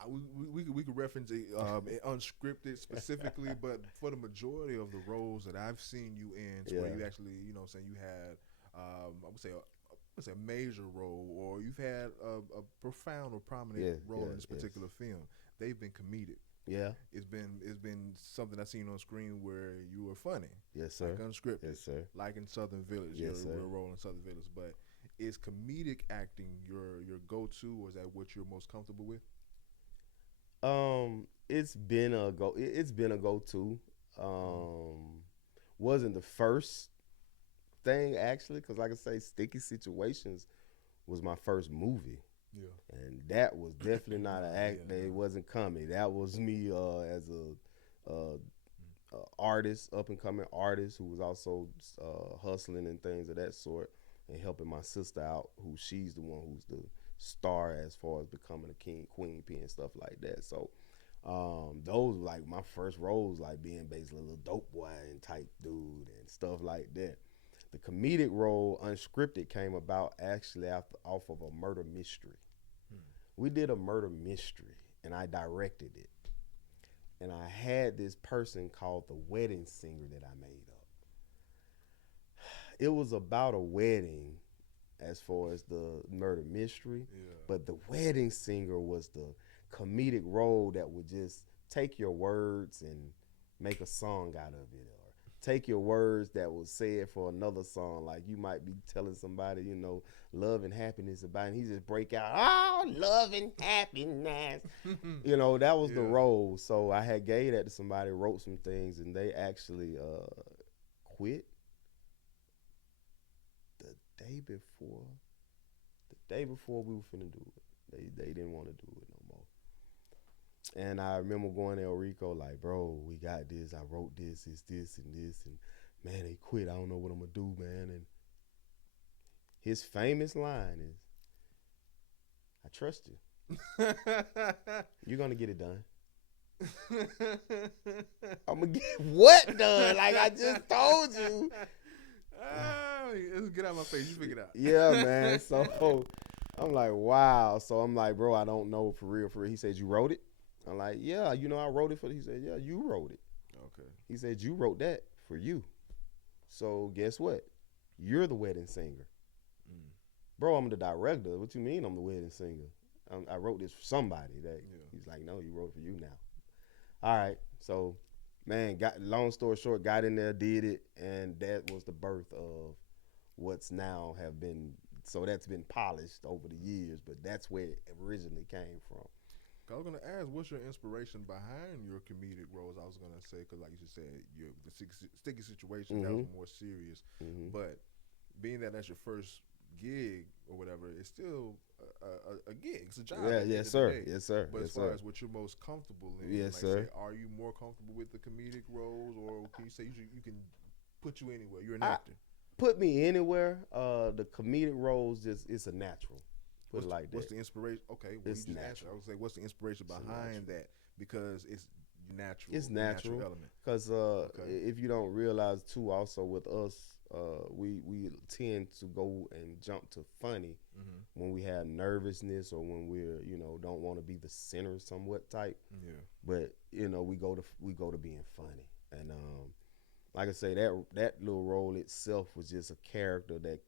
We could reference it unscripted specifically, but for the majority of the roles that I've seen you in, to where you actually, saying you had, I would say a major role, or you've had a profound or prominent role in this particular film. They've been comedic. Yeah, it's been something I've seen on screen where you were funny. Yes, sir. Like unscripted. Yes, sir. Like in Southern Village. Yes, your role in Southern Village. But is comedic acting your go-to, or is that what you're most comfortable with? It's been a go-to. Wasn't the first thing actually, because like I say, Sticky Situations was my first movie. Yeah, and that was definitely not an act. It wasn't comedy. That was me as a artist, up and coming artist who was also hustling and things of that sort, and helping my sister out, who she's the one who's the star as far as becoming a king, queen pin, stuff like that. So those were like my first roles, like being basically a little dope boy and type dude and stuff like that. The comedic role, unscripted, came about actually off of a murder mystery. We did a murder mystery, and I directed it. And I had this person called the wedding singer that I made up. It was about a wedding as far as the murder mystery, but the wedding singer was the comedic role that would just take your words and make a song out of it, or take your words that was said for another song. Like you might be telling somebody, love and happiness about it, and he just break out, oh, love and happiness. That was the role. So I had gave that to somebody, wrote some things, and they actually quit the day before we were finna do it. They didn't want to do it no more. And I remember going to Elrico like, bro, we got this. I wrote this, it's this, and man, they quit. I don't know what I'm gonna do, man. And his famous line is, I trust you. You're gonna get it done. I'm gonna get what done? Like I just told you. Let's get out of my face. You figure it out. Yeah, man. So I'm like, wow. So I'm like, bro, I don't know for real. He said, you wrote it? I'm like, yeah, I wrote it for. He said, yeah, you wrote it. Okay. He said, you wrote that for you. So guess what? You're the wedding singer. Bro, I'm the director. What you mean I'm the wedding singer? I wrote this for somebody. He's like, no, you wrote it for you now. All right. So, man, long story short, got in there, did it, and that was the birth of what's now have been. So that's been polished over the years, but that's where it originally came from. I was gonna ask, what's your inspiration behind your comedic roles? I was gonna say, because like you just said, the sticky situation that was more serious, but being that that's your first gig or whatever, it's still a gig. It's a job. Yeah, yes, sir. Yes, sir. But yes, as far sir. as what you're most comfortable in, Yes, like sir. say, are you more comfortable with the comedic roles, or can you say you can put you anywhere? You're an actor. Put me anywhere. The comedic roles just it's a natural. Put it like that. What's the inspiration? Okay, well, it's you just natural. answered. I would say, what's the inspiration behind that? Because it's natural. It's natural element. Because if you don't realize too, also with us, we tend to go and jump to funny when we have nervousness or when we're don't want to be the center somewhat type. Yeah. But we go to being funny, and like I say, that little role itself was just a character that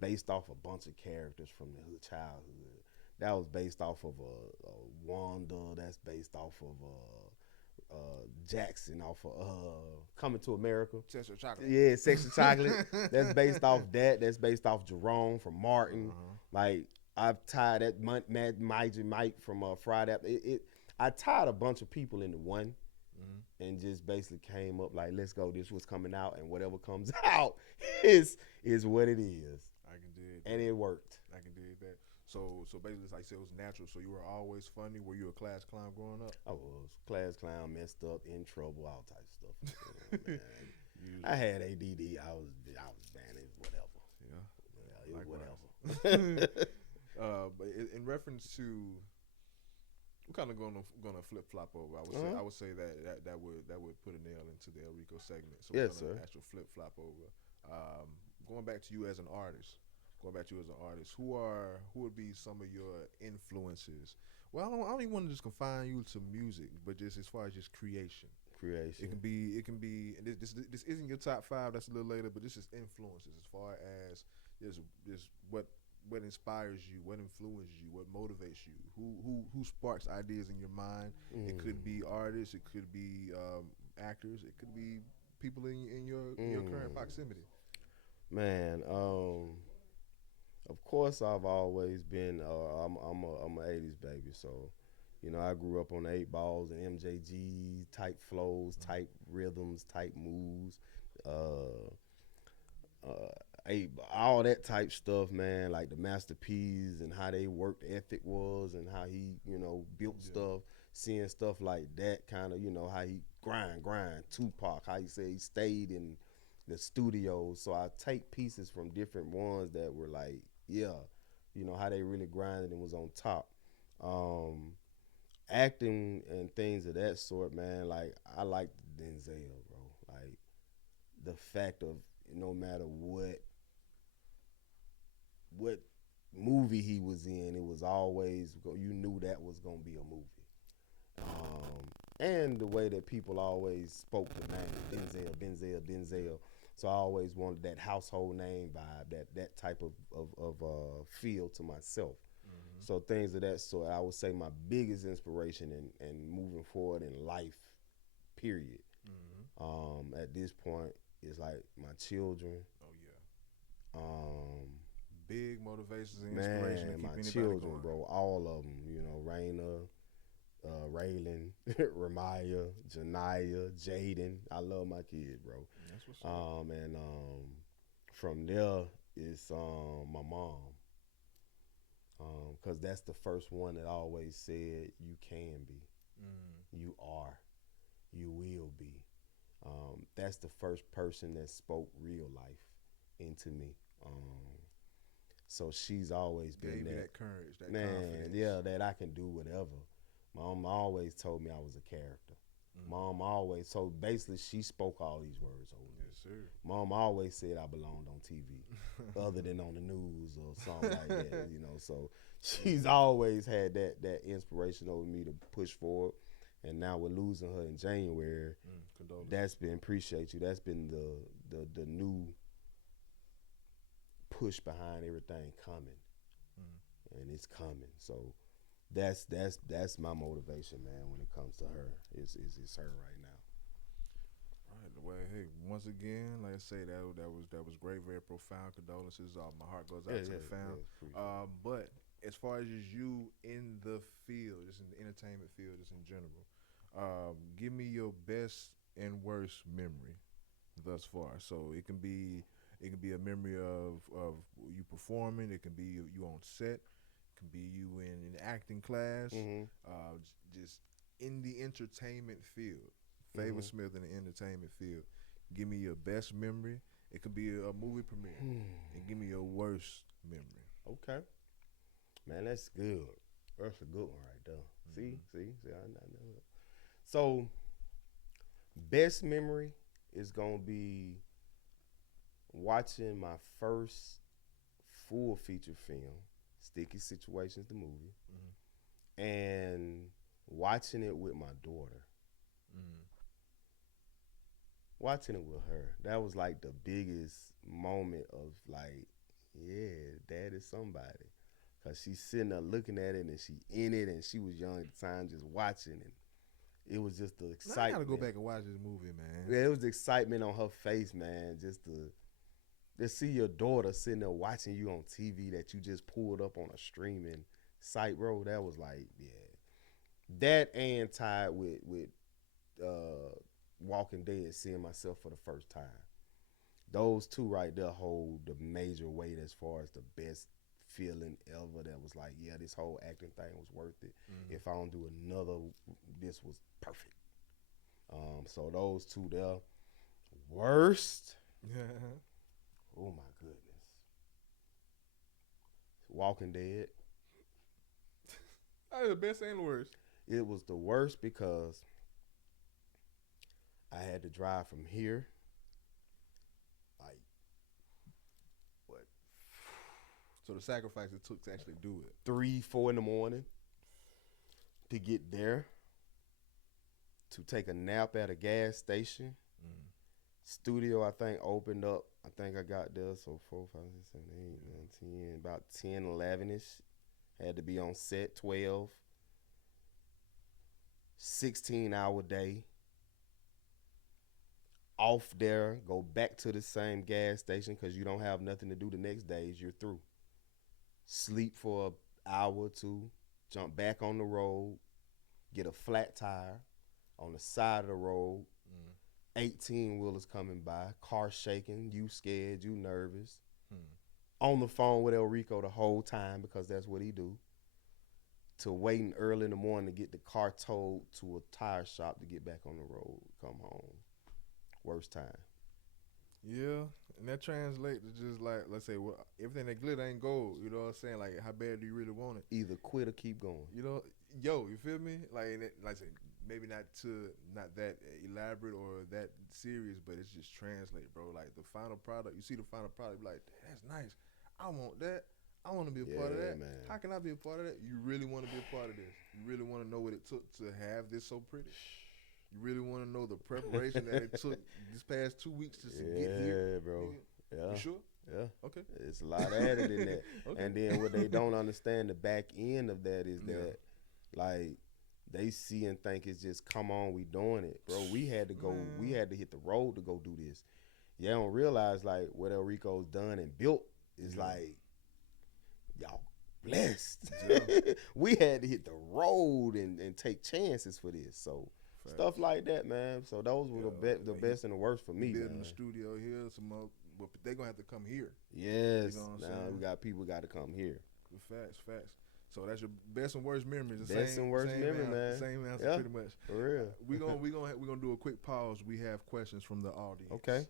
based off a bunch of characters from the childhood. That was based off of a Wanda. That's based off of Jackson off of Coming to America. Sexual Chocolate. Yeah, Sexual Chocolate. That's based off that. That's based off Jerome from Martin. Like I've tied that Mad Mike from Friday. I tied a bunch of people into one. And just basically came up like, let's go. This was coming out, and whatever comes out is what it is. I can dig that. And it worked. I can dig that. So basically, like I said, it was natural. So you were always funny. Were you a class clown growing up? I was class clown, messed up, in trouble, all types of stuff. I had ADD. I was banned. Whatever. Yeah, like whatever. But in reference to, we're kind of going to flip flop over. I would say that would put a nail into the Elrico segment. So yes, we're sir. Actual flip flop over. Going back to you as an artist. Who would be some of your influences? Well, I don't even want to just confine you to music, but just as far as just creation. It can be. This isn't your top 5. That's a little later, but this is influences as far as just what inspires you, what influences you, what motivates you, who sparks ideas in your mind. It could be artists, it could be actors, it could be people in your current proximity. Man, of course I've always been. I'm a '80s baby, so I grew up on the 8 balls and MJG type flows, type rhythms, type moves. All that type stuff, man, like the Master P's and how they worked ethic was and how he, built stuff, seeing stuff like that, kind of, how he grind, Tupac, how he said he stayed in the studio. So I take pieces from different ones that were like, how they really grinded and was on top. Acting and things of that sort, man, like I like Denzel, bro. Like the fact of no matter what movie he was in, it was always, you knew that was gonna be a movie. And the way that people always spoke the name Denzel. So I always wanted that household name vibe, that type of feel to myself. So things of that sort, I would say my biggest inspiration in moving forward in life, period. At this point, is like my children. Big motivations and inspiration to keep my anybody children, going. bro, all of them. Raina, Raylan, Ramaya, Janaya, Jaden. I love my kids, bro. That's what's up. And from there is my mom. Because that's the first one that always said, you can be, you are, you will be. That's the first person that spoke real life into me. So she's always been that courage, that confidence. Yeah, that I can do whatever. Mom always told me I was a character. Mom always, so basically she spoke all these words over me. Yes, sir. Mom always said I belonged on TV, other than on the news or something like that, So she's always had that inspiration over me to push forward. And now we're losing her in January. That's been, appreciate you. That's been the new push behind everything coming, and it's coming. So that's my motivation, man. When it comes to her, it's her right now. All right. Well, hey, once again, like I say, that was great, very profound condolences. My heart goes Yeah, out to yeah, the fam. yeah. Appreciate it. But as far as just you in the field, just in the entertainment field, just in general, give me your best and worst memory thus far. So it can be a memory of you performing. It can be you on set. It can be you in an acting class. Mhm. Just in the entertainment field. Favor Mhm. Smith in the entertainment field. Give me your best memory. It could be a movie premiere. And give me your worst memory. Okay, man, that's good. That's a good one right there. See, Mm-hmm. see, I know it. So, best memory is gonna be watching my first full feature film, Sticky Situations, the movie, Mm-hmm. and watching it with my daughter. Mm-hmm. Watching it with her, that was like the biggest moment of like, yeah, dad is somebody. Cause she's sitting there looking at it and she in it and she was young at the time just watching and it was just the Now I gotta go excitement. back and watch this movie, man. Yeah, it was the excitement on her face, man. Just see your daughter sitting there watching you on TV that you just pulled up on a streaming site, bro. That was like, yeah. That and tied with uh Walking Dead, seeing myself for the first time. Those two right there hold the major weight as far as the best feeling ever. That was like, yeah, this whole acting thing was worth it. Mm-hmm. If I don't do another, this was perfect. So those two there. Worst. Oh my goodness. Walking Dead. Oh, the best and the worst. It was the worst because I had to drive from here, like what, So the sacrifice it took to actually do it. 3, 4 in the morning to get there, to take a nap at a gas station. Mm. Studio, I think, opened up. I think I got there, so 4, 5, 6, 7, 8, 9, 10, about 10, 11 ish. Had to be on set, 12, 16-hour day. Off there, go back to the same gas station because you don't have nothing to do the next days. You're through. Sleep for an hour or two, jump back on the road, get a flat tire on the side of the road. Mm. 18 wheelers coming by, car shaking, you scared, you nervous. Mm. On the phone with Elrico the whole time because that's what he do. To waiting early in the morning to get the car towed to a tire shop to get back on the road, come home. Worst time. Yeah, and that translates to just like, let's say, well, everything that glitter ain't gold. You know what I'm saying? Like, how bad do you really want it? Either quit or keep going. You know, you feel me? Like, like I said, maybe not that elaborate or that serious, but it's just translate, bro. Like the final product, you see the final product, like that's nice. I want that. I want to be a part of that. Man. How can I be a part of that? You really want to be a part of this. You really want to know what it took to have this so pretty. You really want to know the preparation that it took this past 2 weeks just to get here, bro. nigga? Yeah. You sure? Yeah. Okay. It's a lot added in that. Okay. And then what they don't understand, the back end of that is that, like, they see and think it's just, come on, we doing it. Bro, we had to go, we had to hit the road to go do this. You don't realize, like, what Elrico's done and built is like, y'all blessed. Yeah. We had to hit the road and take chances for this. So, Facts. stuff like that, man. So those were the best and the worst for me, building man. the studio here, but they're gonna have to come here. Yes. You know what I'm Now saying? we got people got to come here. Facts. So that's your best and worst memories. The Best same, and worst same memory, answer, man. Same answer, Yeah. pretty much. For real. We gonna do a quick pause. We have questions from the audience. Okay.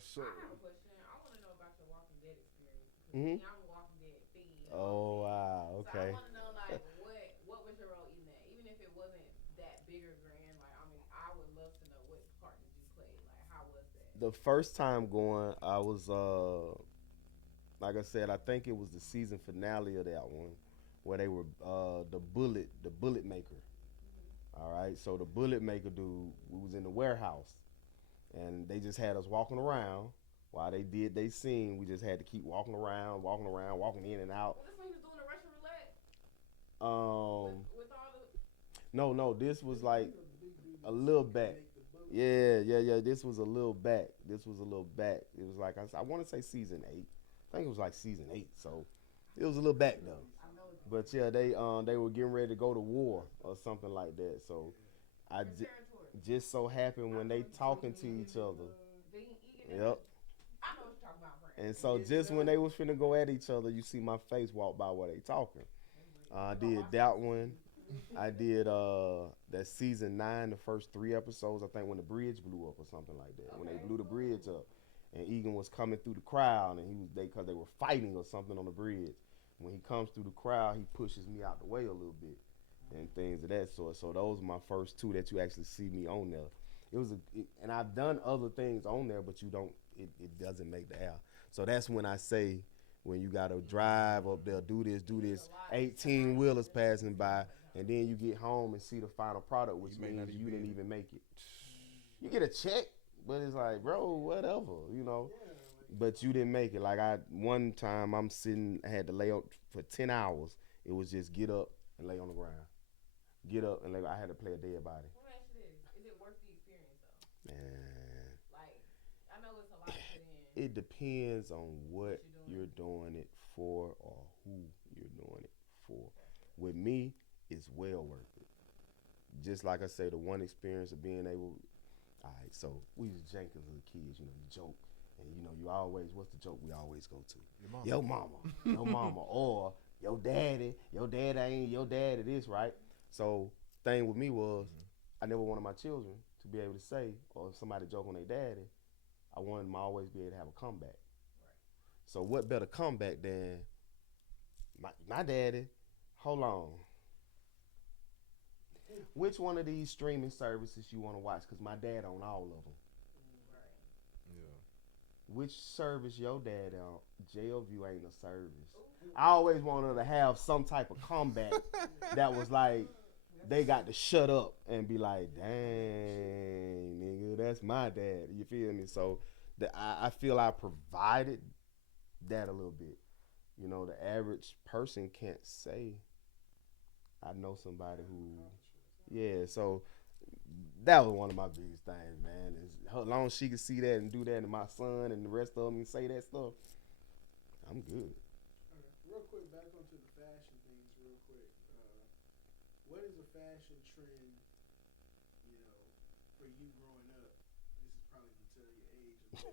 So I have a question. I want to know about your Walking Dead experience because Mhm. I'm a Walking Dead fiend. Oh wow. Okay. So I want to know like what was your role in that? Even if it wasn't that big or grand, like I mean, I would love to know what part did you play? Like how was that? The first time going, I was like I said, I think it was the season finale of that one, where they were the bullet maker. All right, so the bullet maker dude, we was in the warehouse, and they just had us walking around while they did they scene. We just had to keep walking around, walking in and out. Well, this when he was doing the Russian roulette Um, with all the. no, this was like a little back. Yeah. This was a little back. It was like I want to say season 8. I think it was like season 8. So it was a little back though. I know it's But yeah, they were getting ready to go to war or something like that. So I the territory. just so happened when they talking to each other. Yep. I know what you're talking about, friend. And so just when they was finna go at each other, you see my face walk by while they talking. I did that one. I did that season 9, the first 3 episodes. I think when the bridge blew up or something like that. When they blew the bridge up, and Egan was coming through the crowd, and because they were fighting or something on the bridge. When he comes through the crowd, he pushes me out the way a little bit, and things of that sort. So those are my first 2 that you actually see me on there. And I've done other things on there, but you don't. It doesn't make the air. So that's when I say, when you gotta drive up there, do this, 18 wheelers passing by, and then you get home and see the final product, which means you didn't even make it. You get a check, but it's like, bro, whatever, you know. But you didn't make it. Like one time I had to lay up for 10 hours. It was just get up and lay on the ground. Get up and lay. I had to play a dead body. Let me ask you this: is it worth the experience though? Man. Like, I know it's a lot to put in. It depends on what you're doing it for or who you're doing it for. With me, it's well worth it. Just like I say, the one experience of being able. All right, so we was janking little kids, you joke. And you always, what's the joke we always go to? Your mama, or your daddy ain't your daddy this, right? So thing with me was, I never wanted my children to be able to say, or if somebody joke on their daddy, I wanted them to always be able to have a comeback. Right. So what better comeback than my daddy? Hold on. Which one of these streaming services you want to watch? Because my dad on all of them. Which service your dad on? JLView ain't a service. I always wanted to have some type of comeback that was like, they got to shut up and be like, dang, nigga, that's my dad. You feel me? So I feel I provided that a little bit. The average person can't say, I know somebody who, so that was one of my biggest things, man. As long as she could see that and do that, and my son and the rest of them can say that stuff, I'm good. All right. Real quick, back onto the fashion things real quick. What is a fashion trend, for you growing up? This is probably going to tell your age a little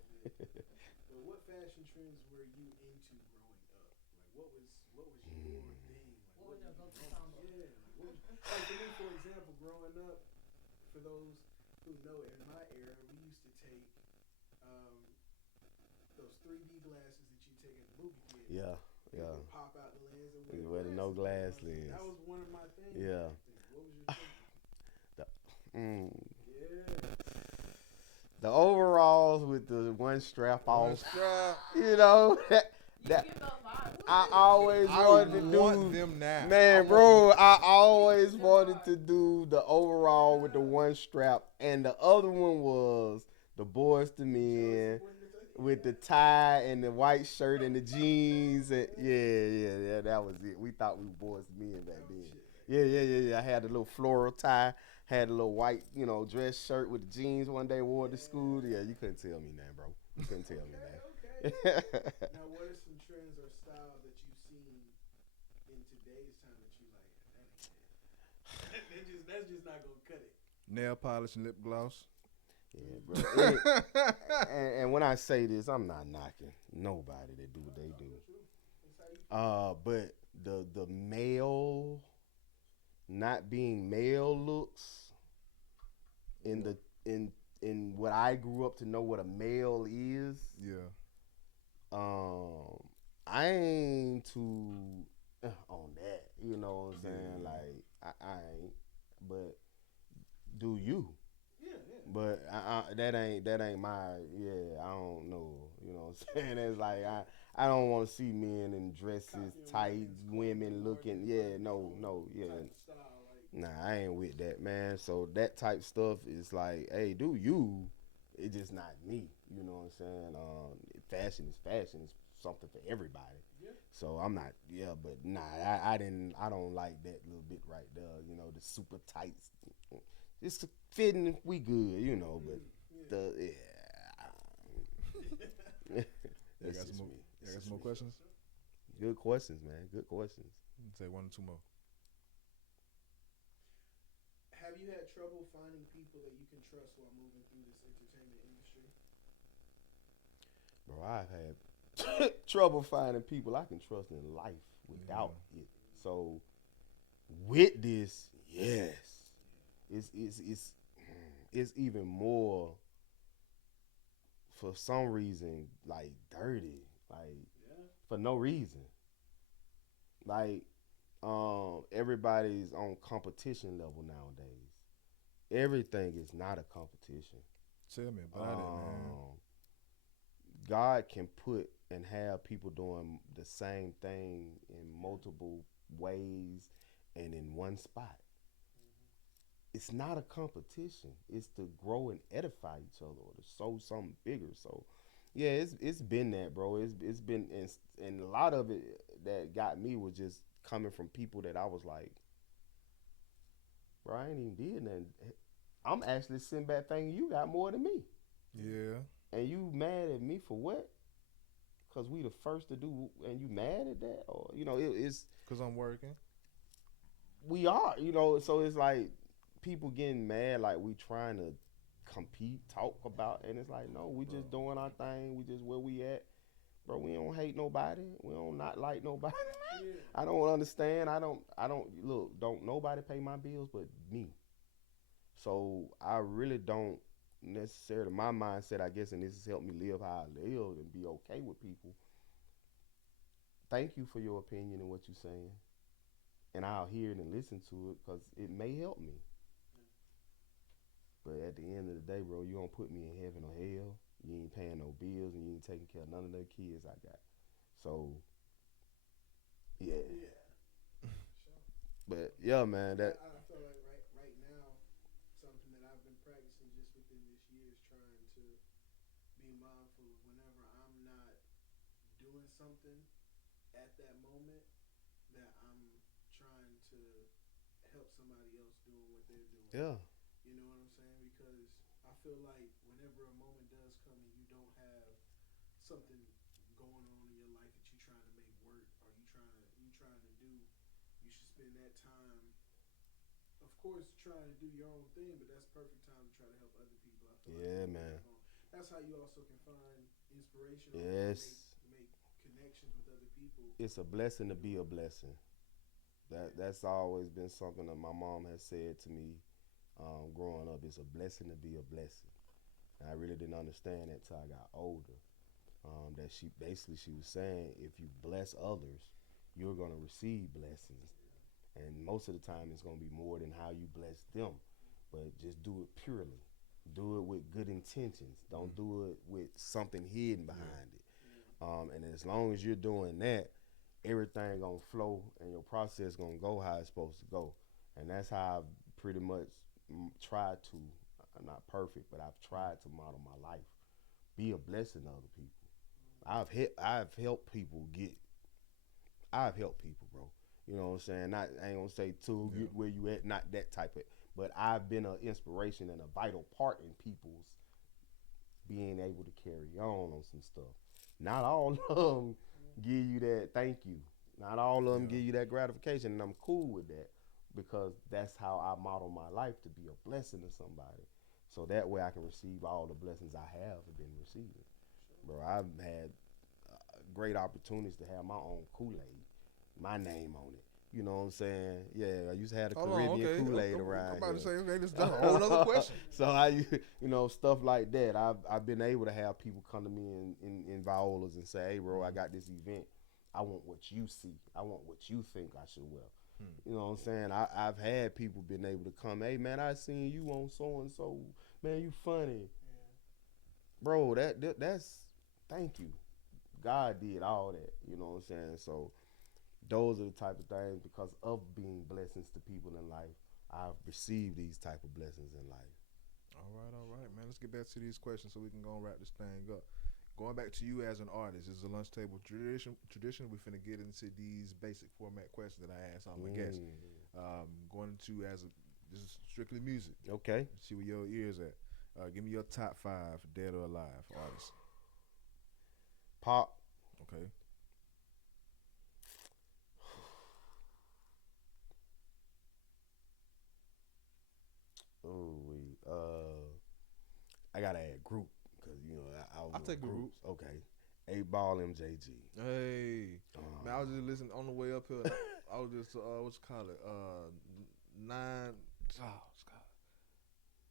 bit. But what fashion trends were you into growing up? Like, what was your thing? Like, what was your go-to combo? Yeah. Like for me, for example, growing up, for those who know, in my era, we used to take those 3D glasses that you take at the movie theater. Yeah. Pop out the lens and wear the no glass lens. That was one of my things. Yeah. What was your thing? The overalls with the one strap on. I always wanted to do them now. Man, bro, I always wanted to do the overall with the one strap, and the other one was the Boys to Men with the tie and the white shirt and the jeans. And yeah, that was it. We thought we were Boys to Men back then. Yeah. I had a little floral tie, had a little white, dress shirt with the jeans one day, wore to school. Yeah, you couldn't tell me nothing, bro. You couldn't tell me nothing. Now, what are some trends or styles that you've seen in today's time that you like? That's just not gonna cut it. Nail polish and lip gloss. Yeah, bro. And when I say this, I'm not knocking nobody that do what they do. But the male, not being male looks in what I grew up to know what a male is. Yeah. I ain't too on that. You know what I'm saying? Like I ain't. But do you? Yeah. But that ain't my. Yeah, I don't know. You know what I'm saying? It's like I don't want to see men in dresses, tight, women looking. Yeah, no, yeah. Nah, I ain't with that, man. So that type stuff is like, hey, do you? It's just not me. You know what I'm saying? Fashion is fashion. It's something for everybody. Yeah. So I'm not. Yeah, but nah, I don't like that little bit right there. The super tights. it's fitting. We good, you know. But Yeah. I got some more. I got some more questions. Good questions, man. Good questions. Say one or two more. Have you had trouble finding people that you can trust while moving through this entertainment industry? Bro, I've had trouble finding people I can trust in life without it. So with this, yes, it's even more for some reason like dirty, like for no reason. Like everybody's on competition level nowadays. Everything is not a competition. Tell me about it, man. God can put and have people doing the same thing in multiple ways and in one spot. It's not a competition. It's to grow and edify each other or to show something bigger. So, yeah, it's been that, bro. It's been and a lot of it that got me was just coming from people that I was like, bro, I ain't even did nothing. I'm actually sitting back thinking you got more than me. Yeah. And you mad at me for what? Because we the first to do, and you mad at that? Or, you know, it's... Because I'm working. We are, you know, so it's like people getting mad like we trying to compete, talk about, and it's like, no, we just doing our thing. We just where we at. Bro, we don't hate nobody. We don't not like nobody. I don't understand. I don't, look, don't nobody pay my bills but me. So I really don't necessarily, my mindset, I guess, and this has helped me live how I live and be okay with people. Thank you for your opinion and what you're saying. And I'll hear it and listen to it because it may help me. But at the end of the day, bro, you don't put me in heaven or hell. You ain't paying no bills and you ain't taking care of none of the kids I got. So, yeah. But yeah, man, that I feel like right now, something that I've been practicing just within this year is trying to be mindful of whenever I'm not doing something at that moment that I'm trying to help somebody else doing what they're doing. yeah. You know what I'm saying? Because I feel like whenever a moment does come and you don't have something going on in your life that you're trying to make work or you trying to do, you should spend that time, of course, trying to do your own thing, but that's perfect time to try to help other people. I feel Yeah, like man. that's how you also can find inspiration. Yes. Make connections with other people. It's a blessing to be a blessing. That's always been something that my mom has said to me growing up. It's a blessing to be a blessing. And I really didn't understand that till I got older. That she was saying if you bless others, you're gonna receive blessings. And most of the time it's gonna be more than how you bless them. But just do it purely. Do it with good intentions. Don't do it with something hidden behind it. And as long as you're doing that, everything gonna flow and your process gonna go how it's supposed to go. And that's how I've pretty much tried to, I'm not perfect, but I've tried to model my life. Be a blessing to other people. I've helped people, bro. You know what I'm saying? Not, I ain't gonna say to get where you at, not that type of, but I've been an inspiration and a vital part in people's being able to carry on some stuff. Not all of them give you that thank you. Not all of them give you that gratification, and I'm cool with that because that's how I model my life, to be a blessing to somebody. So that way I can receive all the blessings I have been receiving. Bro, I've had great opportunities to have my own Kool-Aid, my name on it. You know what I'm saying? Yeah, I used to have the Caribbean Kool-Aid around I'm about to say, here. okay, this is a whole other question. So stuff like that. I've been able to have people come to me in Violas and say, hey, bro, I got this event. I want what you see. I want what you think I should wear. You know what I'm saying? I've had people been able to come, hey, man, I seen you on so-and-so. Man, you funny. Bro, that's, thank you. God did all that. You know what I'm saying? So those are the type of things, because of being blessings to people in life, I've received these type of blessings in life. All right, man. Let's get back to these questions so we can go and wrap this thing up. Going back to you as an artist, this is a lunch table tradition. We finna get into these basic format questions that I ask all my guests. Going into as Just strictly music. Okay. See where your ears at. Give me your top 5 dead or alive artists. Pop. Okay. Oh, I gotta add group because I was I'll on take the groups. Okay. 8 Ball MJG. Hey, man, I was just listening on the way up here. I was just what you call it?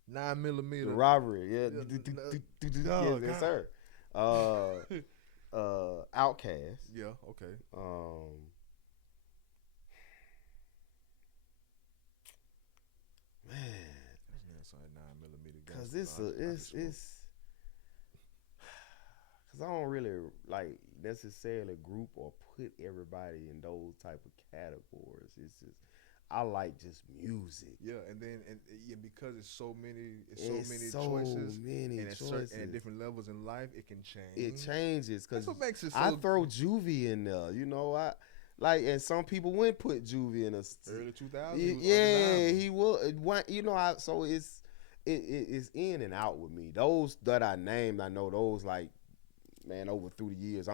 9 millimeter. The robbery, yeah. Oh, Yes, God. sir. Outcast. Yeah. Okay. Man, That's 9 millimeter. cause it's cause I don't really like necessarily group or put everybody in those type of categories. It's just I like just music. Yeah, and then because it's so many so choices, many and choices. and at different levels in life, it can change. It changes because That's what makes it so. I throw Juvie in there. I like, and some people wouldn't put Juvie in a Early 2000s. yeah, he will. So it's in and out with me. Those that I named, I know those like, man, over through the years,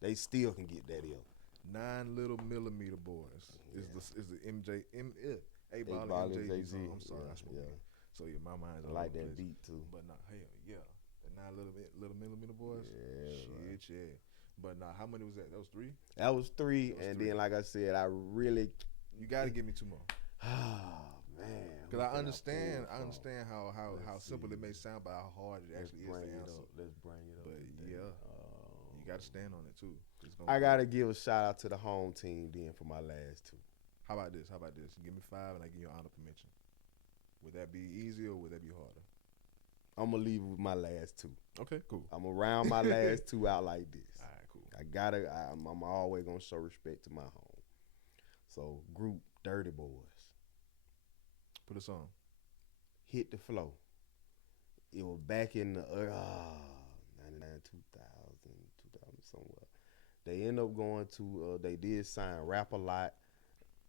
they still can get that ill. 9 millimeter boys is the MJ 8 Ball MJG song. I'm sorry, I spoke it. So yeah, my mind's I all like over the that place. beat too. But nah, hell yeah, the 9 millimeter boys. Yeah, Shit, yeah. But nah, how many was that? That was 3. That was 3, and 3. then like I said, I really. You got to give me 2 more. Oh man. Because I understand how simple it may sound, but how hard it actually is to answer. Let's bring it up. But yeah, you got to stand on it too. I gotta give a shout out to the home team then for my last 2. How about this? Give me 5, and I give you an honorable mention. Would that be easier or would that be harder? I'm gonna leave with my last 2. Okay, cool. I'm gonna round my last 2 out like this. All right, cool. I'm always gonna show respect to my home. So group Dirty Boys. Put a song. Hit the Flow. It was back in the 99, 2000 somewhere. They end up going to they did sign Rap a Lot.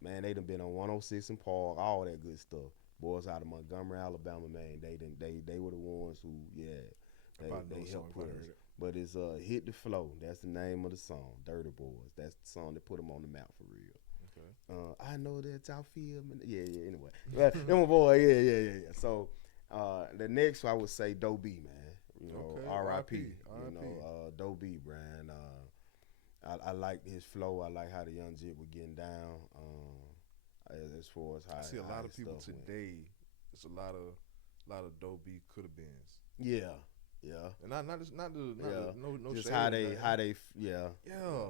Man, they done been on 106 and Park, all that good stuff. Boys out of Montgomery, Alabama, man. They were the ones who they helped put us. But it's Hit the Flow. That's the name of the song. Dirty Boys. That's the song that put them on the map for real. Okay. I know that y'all feel me. Yeah. Anyway, them boy. Yeah. So the next I would say Doe B, man. Okay. R.I.P. Doe B, Brian. I like his flow. I like how the young jit was getting down. As far as how I see a lot of people today. It's a lot of Doe B could have beens. Yeah. And not just no just shade, how man. they Yeah,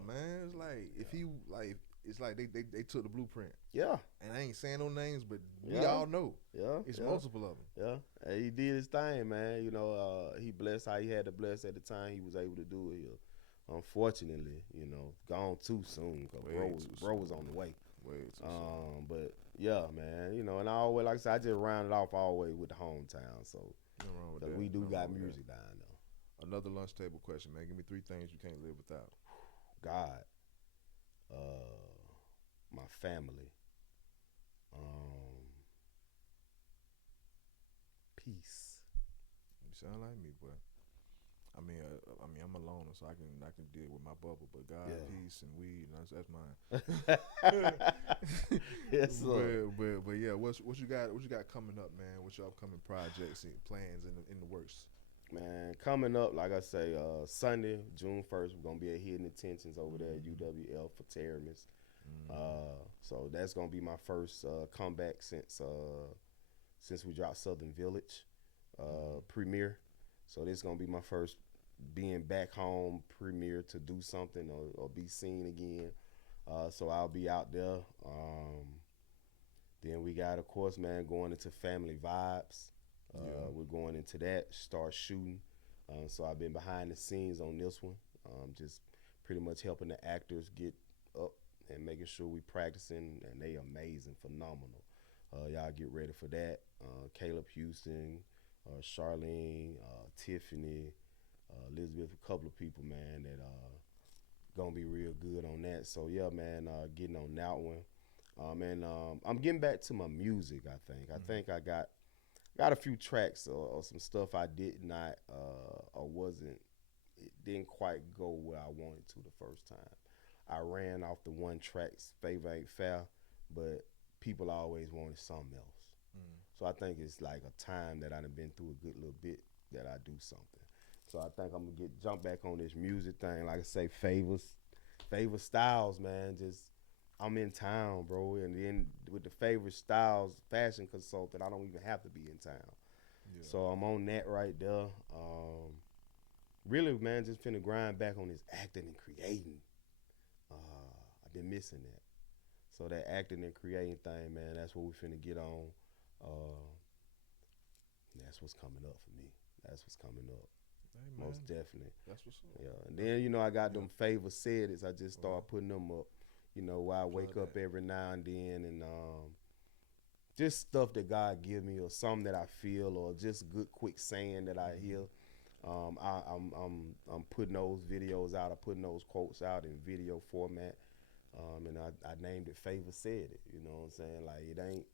man. It's like if he like it's like they took the blueprint. Yeah. And I ain't saying no names, but we all know. Yeah. It's multiple of them. Yeah. He did his thing, man. He blessed how he had to bless at the time he was able to do it here. Unfortunately, gone too soon because bro was on the way. Way too soon. But yeah, man, and I always, like I said, I just rounded off always with the hometown. So Nothing wrong with that. we do Nothing got wrong with music that. down there. Another lunch table question, man. Give me 3 things you can't live without. God, my family, peace. You sound like me, boy. I mean, I'm a loner, so I can deal with my bubble. But God, peace, and weed, and that's mine. Yes, sir. But yeah, what you got? What you got coming up, man? What's your upcoming projects and plans in the works? Man, coming up, like I say, Sunday, June 1st, we're gonna be at Hidden Intentions over there at UWL for Terramis. So that's gonna be my first comeback since we dropped Southern Village premiere. So this is gonna be my first being back home premiere to do something or be seen again. So I'll be out there. Then we got, of course, man, going into Family Vibes. We're going into that, start shooting. So I've been behind the scenes on this one, just pretty much helping the actors get up and making sure we practicing, and they amazing, phenomenal. Y'all get ready for that. Caleb Houston, Charlene, Tiffany, Elizabeth, a couple of people, man, that gonna be real good on that. So yeah, man, getting on that one. And I'm getting back to my music. I think I got a few tracks or some stuff I did not or wasn't. It didn't quite go where I wanted to the first time. I ran off the one tracks. Favor ain't fair, but people always wanted something else. So I think it's like a time that I done been through a good little bit that I do something. So I think I'm gonna jump back on this music thing. Like I say, favor styles, man. Just I'm in town, bro, and then with the favorite styles fashion consultant, I don't even have to be in town. Yeah. So I'm on that right there. Really, man, just finna grind back on this acting and creating. I've been missing that. So that acting and creating thing, man, that's what we finna get on. That's what's coming up for me. That's what's coming up. Hey, Most definitely. That's what's up. Yeah. And then, I got them favor said it. I just start putting them up, while I wake up every now and then, and just stuff that God give me or something that I feel or just good quick saying that I hear. I'm putting those videos out. I'm putting those quotes out in video format. And I named it Favor Said It. You know what I'm saying? Like, it ain't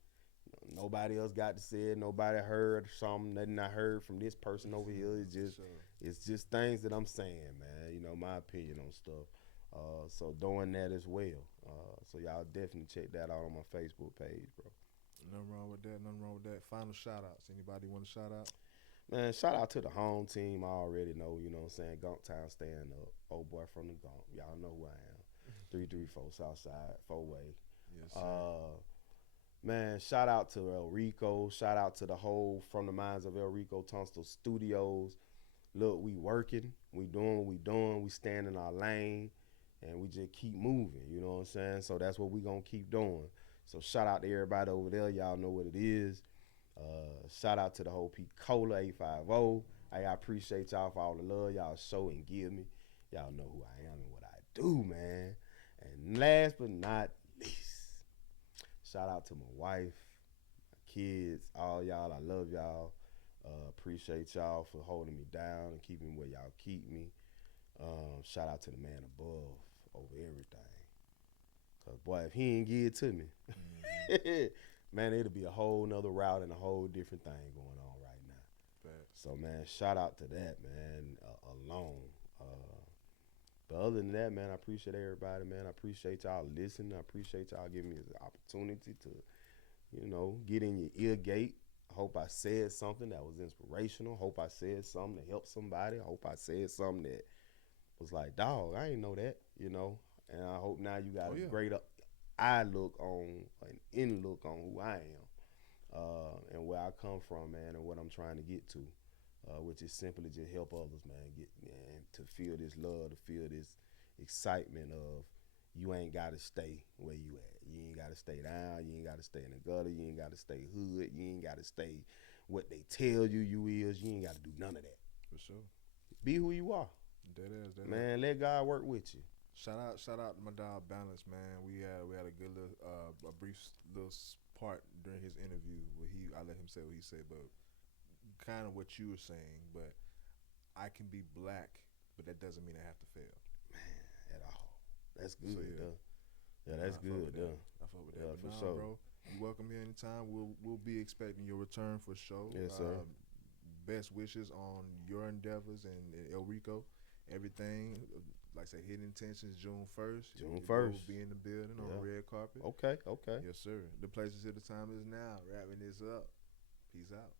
nobody else got to say it. Nobody heard something. Nothing I heard from this person over here. It's just things that I'm saying, man. My opinion on stuff. So doing that as well. So y'all definitely check that out on my Facebook page, bro. Nothing wrong with that. Nothing wrong with that. Final shout outs. Anybody want to shout out? Man, shout out to the home team. I already know, you know what I'm saying? Gunk Town stand up. Old boy from the Gunk. Y'all know who I am. 334 Southside, 4-way. Yes, sir. Man, shout out to Elrico. Shout out to the whole From the Minds of Elrico Tunstall Studios. Look, we working. We doing what we doing. We stand in our lane. And we just keep moving, you know what I'm saying? So that's what we going to keep doing. So shout out to everybody over there. Y'all know what it is. Shout out to the whole P Cola 850. I appreciate y'all for all the love y'all show and give me. Y'all know who I am and what I do, man. And last but not least, shout out to my wife, my kids, all y'all. I love y'all. Appreciate y'all for holding me down and keeping me where y'all keep me. Shout out to the man above over everything. Cause boy, if he ain't give it to me, man, it'll be a whole nother route and a whole different thing going on right now. Facts. So man, shout out to that, man, alone. But other than that, man, I appreciate everybody, man. I appreciate y'all listening. I appreciate y'all giving me the opportunity to, get in your ear gate. I hope I said something that was inspirational. Hope I said something that helped somebody. I hope I said something that was like, dog, I ain't know that, And I hope now you got a greater an in look on who I am and where I come from, man, and what I'm trying to get to, which is simply just help others, man, to feel this love, to feel this excitement of you ain't got to stay where you at. You ain't got to stay down. You ain't got to stay in the gutter. You ain't got to stay hood. You ain't got to stay what they tell you is. You ain't got to do none of that. For sure. Be who you are. That is. Man, let God work with you. Shout out to my dog Balance, man. We had a good little a brief little part during his interview where I let him say what he said, but kind of what you were saying. But I can be black, but that doesn't mean I have to fail. Man, at all. That's good, So, though. Yeah, that's good, though. I fuck with that. Yeah, But for sure. bro. You're welcome here anytime. We'll be expecting your return for sure. Yes, sir. Best wishes on your endeavors and Elrico. Everything, like I say, Hidden Intentions, June 1st. June We'll 1st. be in the building on the red carpet. Okay. Yes, sir. The place is here, the time is now. Wrapping this up. Peace out.